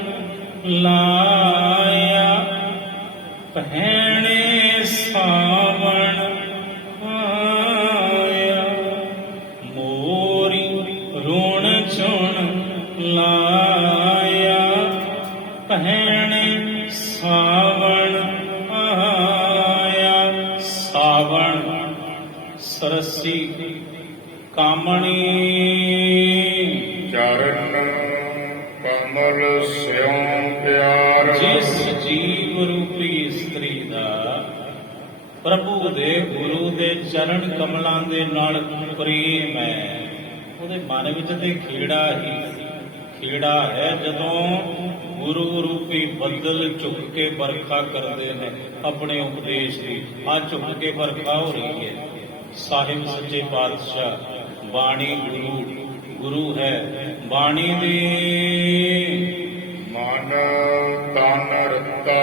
ਲਾਇਆ, ਪਹਿਣੇ ਸਾਵਣ ਆਇਆ। ਮੋਰੀ ਰੋਣ ਚੁਣ ਲਾਇਆ, ਪਹਿਣੇ ਸਾਵਣ ਆਇਆ। ਸਾਵਣ ਸਰਸੀ ਕਾਮਣੀ, ਚਰਨ ਕਮਲ ਸਿਉ ਪਿਆਰ। ਜਿਸ ਜੀਵ ਰੂਪੀ ਇਸਤਰੀ ਦਾ ਪ੍ਰਭੂ ਦੇ ਗੁਰੂ ਦੇ ਚਰਨ ਕਮਲਾਂ ਦੇ ਨਾਲ ਪ੍ਰੇਮ ਹੈ, ਉਹਦੇ ਮਨ ਵਿੱਚ ਤੇ ਖੇੜਾ ਹੈ। ਜਦੋਂ ਗੁਰੂ ਰੂਪੀ ਬੱਦਲ ਝੁੱਕ ਕੇ ਵਰਖਾ ਕਰਦੇ ਨੇ ਆਪਣੇ ਉਪਦੇਸ਼ ਦੀ, ਆ ਝੁੱਕ ਕੇ ਵਰਖਾ ਹੋ ਰਹੀ ਹੈ। ਸਾਹਿਬ ਸੱਚੇ ਪਾਤਸ਼ਾਹ ਬਾਣੀ ਗੁਰੂ ਹੈ। ਬਾਣੀ ਦੀ ਮਨ ਤਨ ਰਤਾ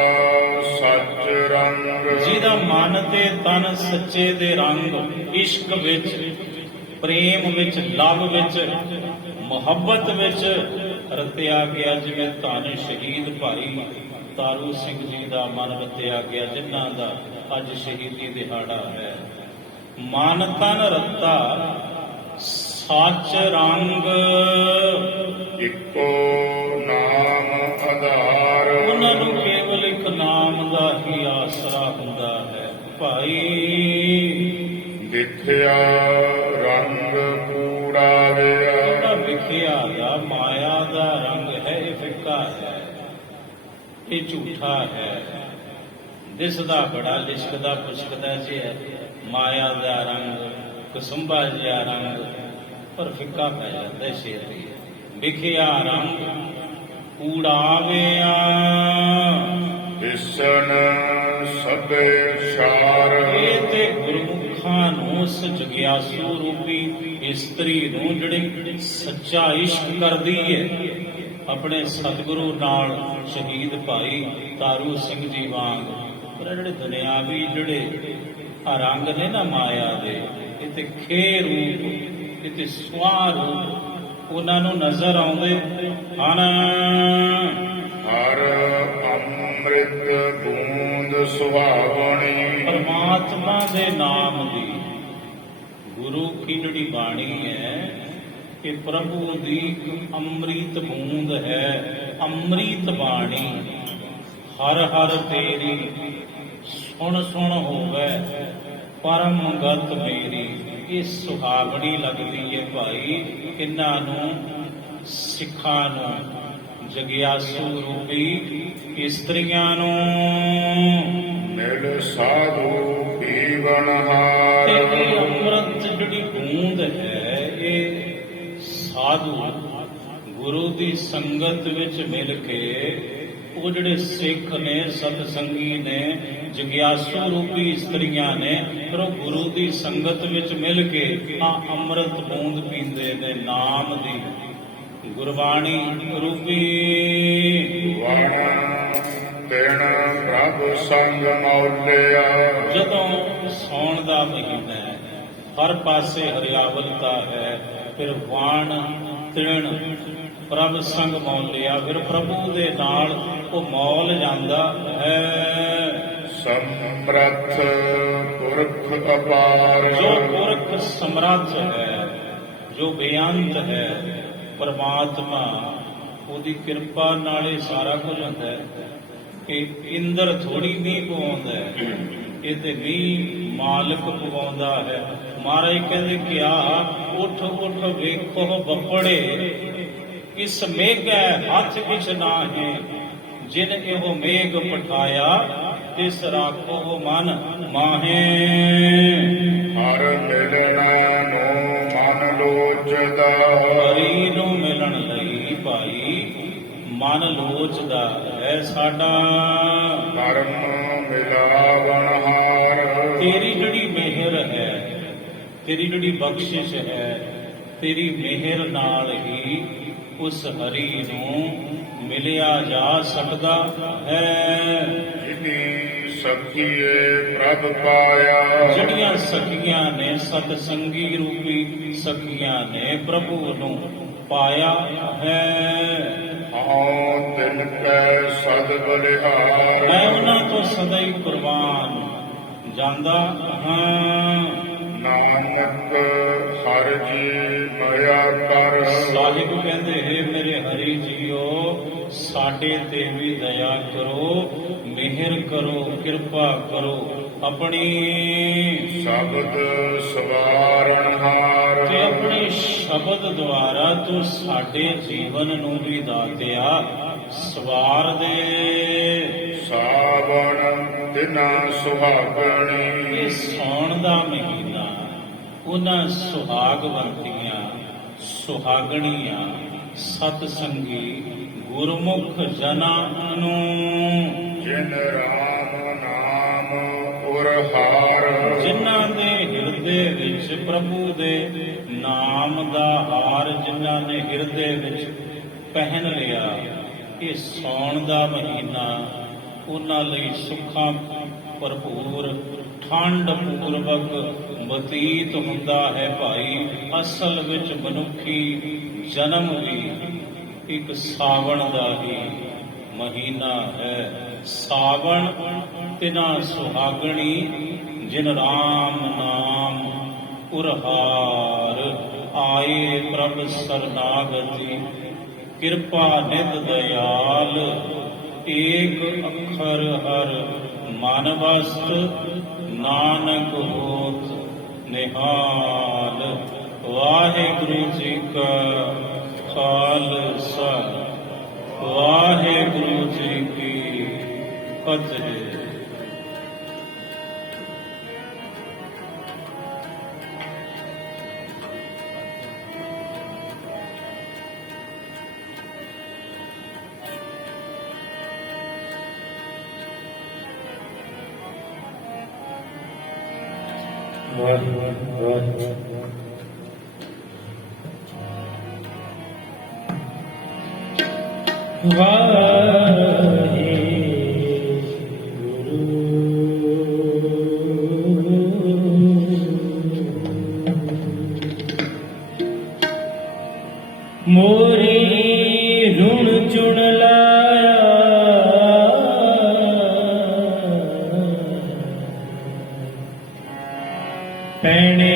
ਸੱਚ ਰੰਗ। ਜਿਹਦਾ ਮਨ ਤੇ ਤਨ ਸੱਚੇ ਦੇ ਰੰਗ, ਇਸ਼ਕ ਵਿੱਚ, ਪ੍ਰੇਮ ਵਿੱਚ, ਲਵ ਵਿੱਚ, ਮੁਹੱਬਤ ਵਿੱਚ ਰਤਿਆ ਗਿਆ। ਜਿਵੇਂ ਧੰਨ ਸ਼ਹੀਦ ਭਾਈ ਤਾਰੂ ਸਿੰਘ ਜੀ ਦਾ ਮਨ ਰਤਿਆ ਗਿਆ, ਜਿਨ੍ਹਾਂ ਦਾ ਅੱਜ ਸ਼ਹੀਦੀ ਦਿਹਾੜਾ ਹੈ। ਮਨ ਤਨ ਰਤਾ ਸੱਚ ਰੰਗ, ਇੱਕੋ ਨਾਮ ਆਧਾਰ। ਉਹਨਾਂ ਨੂੰ ਕੇਵਲ ਇੱਕ ਨਾਮ ਦਾ ਹੀ ਆਸਰਾ ਹੁੰਦਾ ਹੈ। ਭਾਈ ਵਿਖਿਆ ਰੰਗ ਕੂੜਾ ਵਿਆ। ਜਿਹੜਾ ਵਿਖਿਆ ਦਾ ਮਾਇਆ ਦਾ ਰੰਗ ਹੈ, ਇਹ ਫਿੱਕਾ ਹੈ, ਇਹ ਝੂਠਾ ਹੈ। ਦਿਸਦਾ ਬੜਾ, ਲਿਸ਼ਕਦਾ ਪੁਸ਼ਕਦਾ ਜਿਹਾ ਮਾਇਆ ਦਾ ਰੰਗ, ਕਸੁੰਭਾ ਜਿਹਾ ਰੰਗ, ਪਰ ਫਿੱਕਾ ਪੈ ਜਾਂਦਾ ਛੇਤੀ। ਵਿਖਿਆ ਰੰਗ ਕੂੜਾਵਿਆ, ਵਿਸਣ ਸਭੇ ਸਾਰ। ਇਹ ਤੇ ਗੁਰਮੁਖਾਂ ਨੂੰ, ਉਸ ਜਗਿਆਸੂ ਰੂਪੀ ਇਸਤਰੀ ਨੂੰ ਜਿਹੜੀ ਸੱਚਾ ਇਸ਼ਕ ਕਰਦੀ ਹੈ, ਆਪਣੇ ਸਤਿਗੁਰੂ ਨਾਲ ਸ਼ਹੀਦ ਭਾਈ ਤਾਰੂ ਸਿੰਘ ਜੀ ਵਾਂਗ। ਪਰ ਜਿਹੜੇ ਦੁਨਿਆਵੀ ਜਿਹੜੇ ਰੰਗ ਨੇ ਨਾ ਮਾਇਆ ਦੇ, ਇਹ ਤੇ ਖੇ ਰੂਪ, ਇਹ ਤੇ ਸਵਾ ਰੂਪ ਉਹਨਾਂ ਨੂੰ ਨਜ਼ਰ ਆਉਂਦੇ ਹਨ। ਹਰ ਅੰਮ੍ਰਿਤ ਬੂੰਦ ਸੁਹਾਵਣੀ। ਪਰਮਾਤਮਾ ਦੇ ਨਾਮ ਦੀ, ਗੁਰੂ ਕੀ ਜਿਹੜੀ ਬਾਣੀ ਹੈ, ਕਿ ਪ੍ਰਭੂ ਦੀ ਇੱਕ ਅੰਮ੍ਰਿਤ ਬੂੰਦ ਹੈ, ਅੰਮ੍ਰਿਤ ਬਾਣੀ। ਹਰ ਹਰ ਤੇਰੀ ਸੁਣ ਸੁਣ ਹੋਵੇ ਪਰਮ ਗਤ ਮੇਰੀ। ਇਹ ਸੁਹਾਵਣੀ ਲੱਗਦੀ ਹੈ ਭਾਈ ਇਹਨਾਂ ਨੂੰ, ਸਿੱਖਾਂ ਨੂੰ, ਜਗਿਆਸੂ ਰੂਪੀ ਇਸਤਰੀਆਂ ਨੂੰ। ਮਿਲ ਸਾਧੂ ਪੀਵਨਹਾਰ। ਤੇ ਇਹ ਅੰਮ੍ਰਿਤ ਜਿਹੜੀ ਬੂੰਦ ਹੈ, ਇਹ ਸਾਧੂ ਗੁਰੂ ਦੀ ਸੰਗਤ ਵਿੱਚ ਮਿਲ ਕੇ, ਉਹ ਜਿਹੜੇ ਸਿੱਖ ਨੇ, ਸਤ ਸੰਗੀ ਨੇ, ਜਗਿਆਸੂ ਰੂਪੀ ਇਸਤਰੀਆਂ ਨੇ, ਫਿਰ ਉਹ ਗੁਰੂ ਦੀ ਸੰਗਤ ਵਿੱਚ ਮਿਲ ਕੇ ਆ ਅੰਮ੍ਰਿਤ ਬੂੰਦ ਪੀਂਦੇ ਨੇ ਨਾਮ ਦੀ, ਗੁਰਬਾਣੀ ਰੂਪੀ। ਤਿਣ ਪ੍ਰਭ ਸੰਗ ਮੌਲਿਆ। ਜਦੋਂ ਸੌਣ ਦਾ ਮਹੀਨਾ ਹੈ, ਹਰ ਪਾਸੇ ਹਰਿਆਵਲਤਾ ਹੈ, ਫਿਰ ਵਾਣ ਤਿਣ ਪ੍ਰਭ ਸੰਗ ਮੌਲਿਆ, ਫਿਰ ਪ੍ਰਭੂ ਦੇ ਨਾਲ ਉਹ ਮੌਲ ਜਾਂਦਾ ਹੈ। ਸਮਰੱਥ ਪੁਰਖ ਅਪਾਰ। ਜੋ ਪੁਰਖ ਸਮਰੱਥ ਹੈ, ਜੋ ਬੇਅੰਤ ਹੈ, ਪਰਮਾਤਮਾ, ਉਹਦੀ ਕਿਰਪਾ ਨਾਲ ਇਹ ਸਾਰਾ ਕੁਝ ਹੁੰਦਾ ਹੈ। ਕਿ ਇੰਦਰ ਥੋੜੀ ਮੀਂਹ ਪਵਾਉਂਦਾ ਹੈ, ਇਹ ਤੇ ਮੀਂਹ ਮਾਲਕ ਪਵਾਉਂਦਾ ਹੈ। ਮਹਾਰਾਜ ਕਹਿੰਦੇ ਕਿਆ ਉਠ ਉਠ ਵੇਖੋ ਬੱਪੜੇ, ਇਸ ਮੇਘੈ ਹੱਥ ਵਿੱਚ ਨਾਹੀਂ, ਜਿਨ ਇਹੋ ਮੇਘ ਪਠਾਇਆ, ਤਿਸ ਰਾਖੋ ਮਨ ਮਾਹੇ। ਹਰ ਮਿਲਣਾ ਨੂੰ ਮਨ ਲੋਚਦਾ। ਹਰੀ ਨੂੰ ਮਿਲਣ ਲਈ ਭਾਈ ਮਨ ਲੋਚਦਾ ਹੈ ਸਾਡਾ। ਕਰਮ ਮਿਲਾਵਨਹਾਰ। ਤੇਰੀ ਜਿਹੜੀ ਮਿਹਰ ਹੈ, ਤੇਰੀ ਜਿਹੜੀ ਬਖਸ਼ਿਸ਼ ਹੈ, ਤੇਰੀ ਮਿਹਰ ਨਾਲ ਹੀ ਉਸ ਹਰੀ ਨੂੰ ਮਿਲ ਮਿਲਿਆ ਜਾ ਸਕਦਾ ਹੈ। ਜਿਨੀ ਸਖੀਏ ਪ੍ਰਭ ਪਾਇਆ ਜਿਹੜੀਆਂ ਸਖੀਆਂ ਨੇ ਸਤ ਸੰਗੀ ਰੂਪੀ ਸਖੀਆਂ ਨੇ ਪ੍ਰਭੂ ਨੂੰ ਪਾਇਆ ਹੈ। ਹਉ ਤਿਨ ਕੈ ਸਦ ਬਲਿਹਾਰ ਮੈਂ ਉਹਨਾਂ ਤੋਂ ਸਦਾ ਹੀ ਕੁਰਬਾਨ ਜਾਂਦਾ ਹਾਂ। ਨਾਨਕ ਹਰ ਜੀ ਮਇਆ ਕਰ ਸਾਹਿਬ ਕਹਿੰਦੇ ਹੈ ਮੇਰੇ ਹਰੀ ਜੀਓ ਸਾਡੇ ਤੇ ਵੀ ਦਇਆ ਕਰੋ, ਮਿਹਰ ਕਰੋ, ਕਿਰਪਾ ਕਰੋ, ਆਪਣੀ ਸ਼ਬਦ ਸਵਾਰਨਹਾਰ ਤੇ ਆਪਣੇ ਸ਼ਬਦ ਦੁਆਰਾ ਤੂੰ ਸਾਡੇ ਜੀਵਨ ਨੂੰ ਵੀ ਦਾਤਿਆ ਸਵਾਰ ਦੇ। ਸਾਵਣ ਦਿਨਾ ਸੁਹਾਗਣੀ ਇਹ ਸਾਉਣ ਦਾ ਮਹੀਨਾ ਉਹਨਾਂ ਸੁਹਾਗਵੰਤੀਆਂ ਸੁਹਾਗਣੀਆਂ ਸਤ ਸੰਗੀ ਗੁਰਮੁਖ ਜਨਾਂ ਨੂੰ ਜਿਨ ਰਾਮ ਨਾਮ ਉਰਹਾਰ ਜਿਨ੍ਹਾਂ ਦੇ ਹਿਰਦੇ ਵਿੱਚ ਪ੍ਰਭੂ ਦੇ ਨਾਮ ਦਾ ਹਾਰ ਜਿਨ੍ਹਾਂ ਨੇ ਹਿਰਦੇ ਵਿੱਚ ਪਹਿਨ ਲਿਆ। ਇਹ ਸਾਉਣ ਦਾ ਮਹੀਨਾ ਉਹਨਾਂ ਲਈ ਸੁੱਖਾਂ ਭਰਪੂਰ ਠੰਡ ਪੂਰਵਕ ਬਤੀਤ ਹੁੰਦਾ ਹੈ ਭਾਈ। ਅਸਲ ਵਿੱਚ ਮਨੁੱਖੀ ਜਨਮ ਵੀ ਇੱਕ ਸਾਵਣ ਦਾ ਹੀ ਮਹੀਨਾ ਹੈ। ਸਾਵਣ ਤਿਨਾ ਸੁਹਾਗਣੀ ਜਿਨ ਰਾਮ ਨਾਮ ਉਰਹਾਰ ਆਏ ਪ੍ਰਭ ਸਰਨਾਗਤੀ ਕਿਰਪਾ ਨਿਧ ਦਇਆਲ ਏਕ ਅੱਖਰ ਹਰ ਮਨ ਵਸਤ ਨਾਨਕ ਹੋਤ ਨਿਹਾਲ। ਵਾਹਿਗੁਰੂ ਜੀ ਕਾ ਖਾਲਸਾ ਵਾਹਿਗੁਰੂ ਜੀ ਕੀ ਫਤਿਹ। ਮੋਰੀ ਰੁਣ ਚੁਣ ਲਾਇਆ ਪੈਣੇ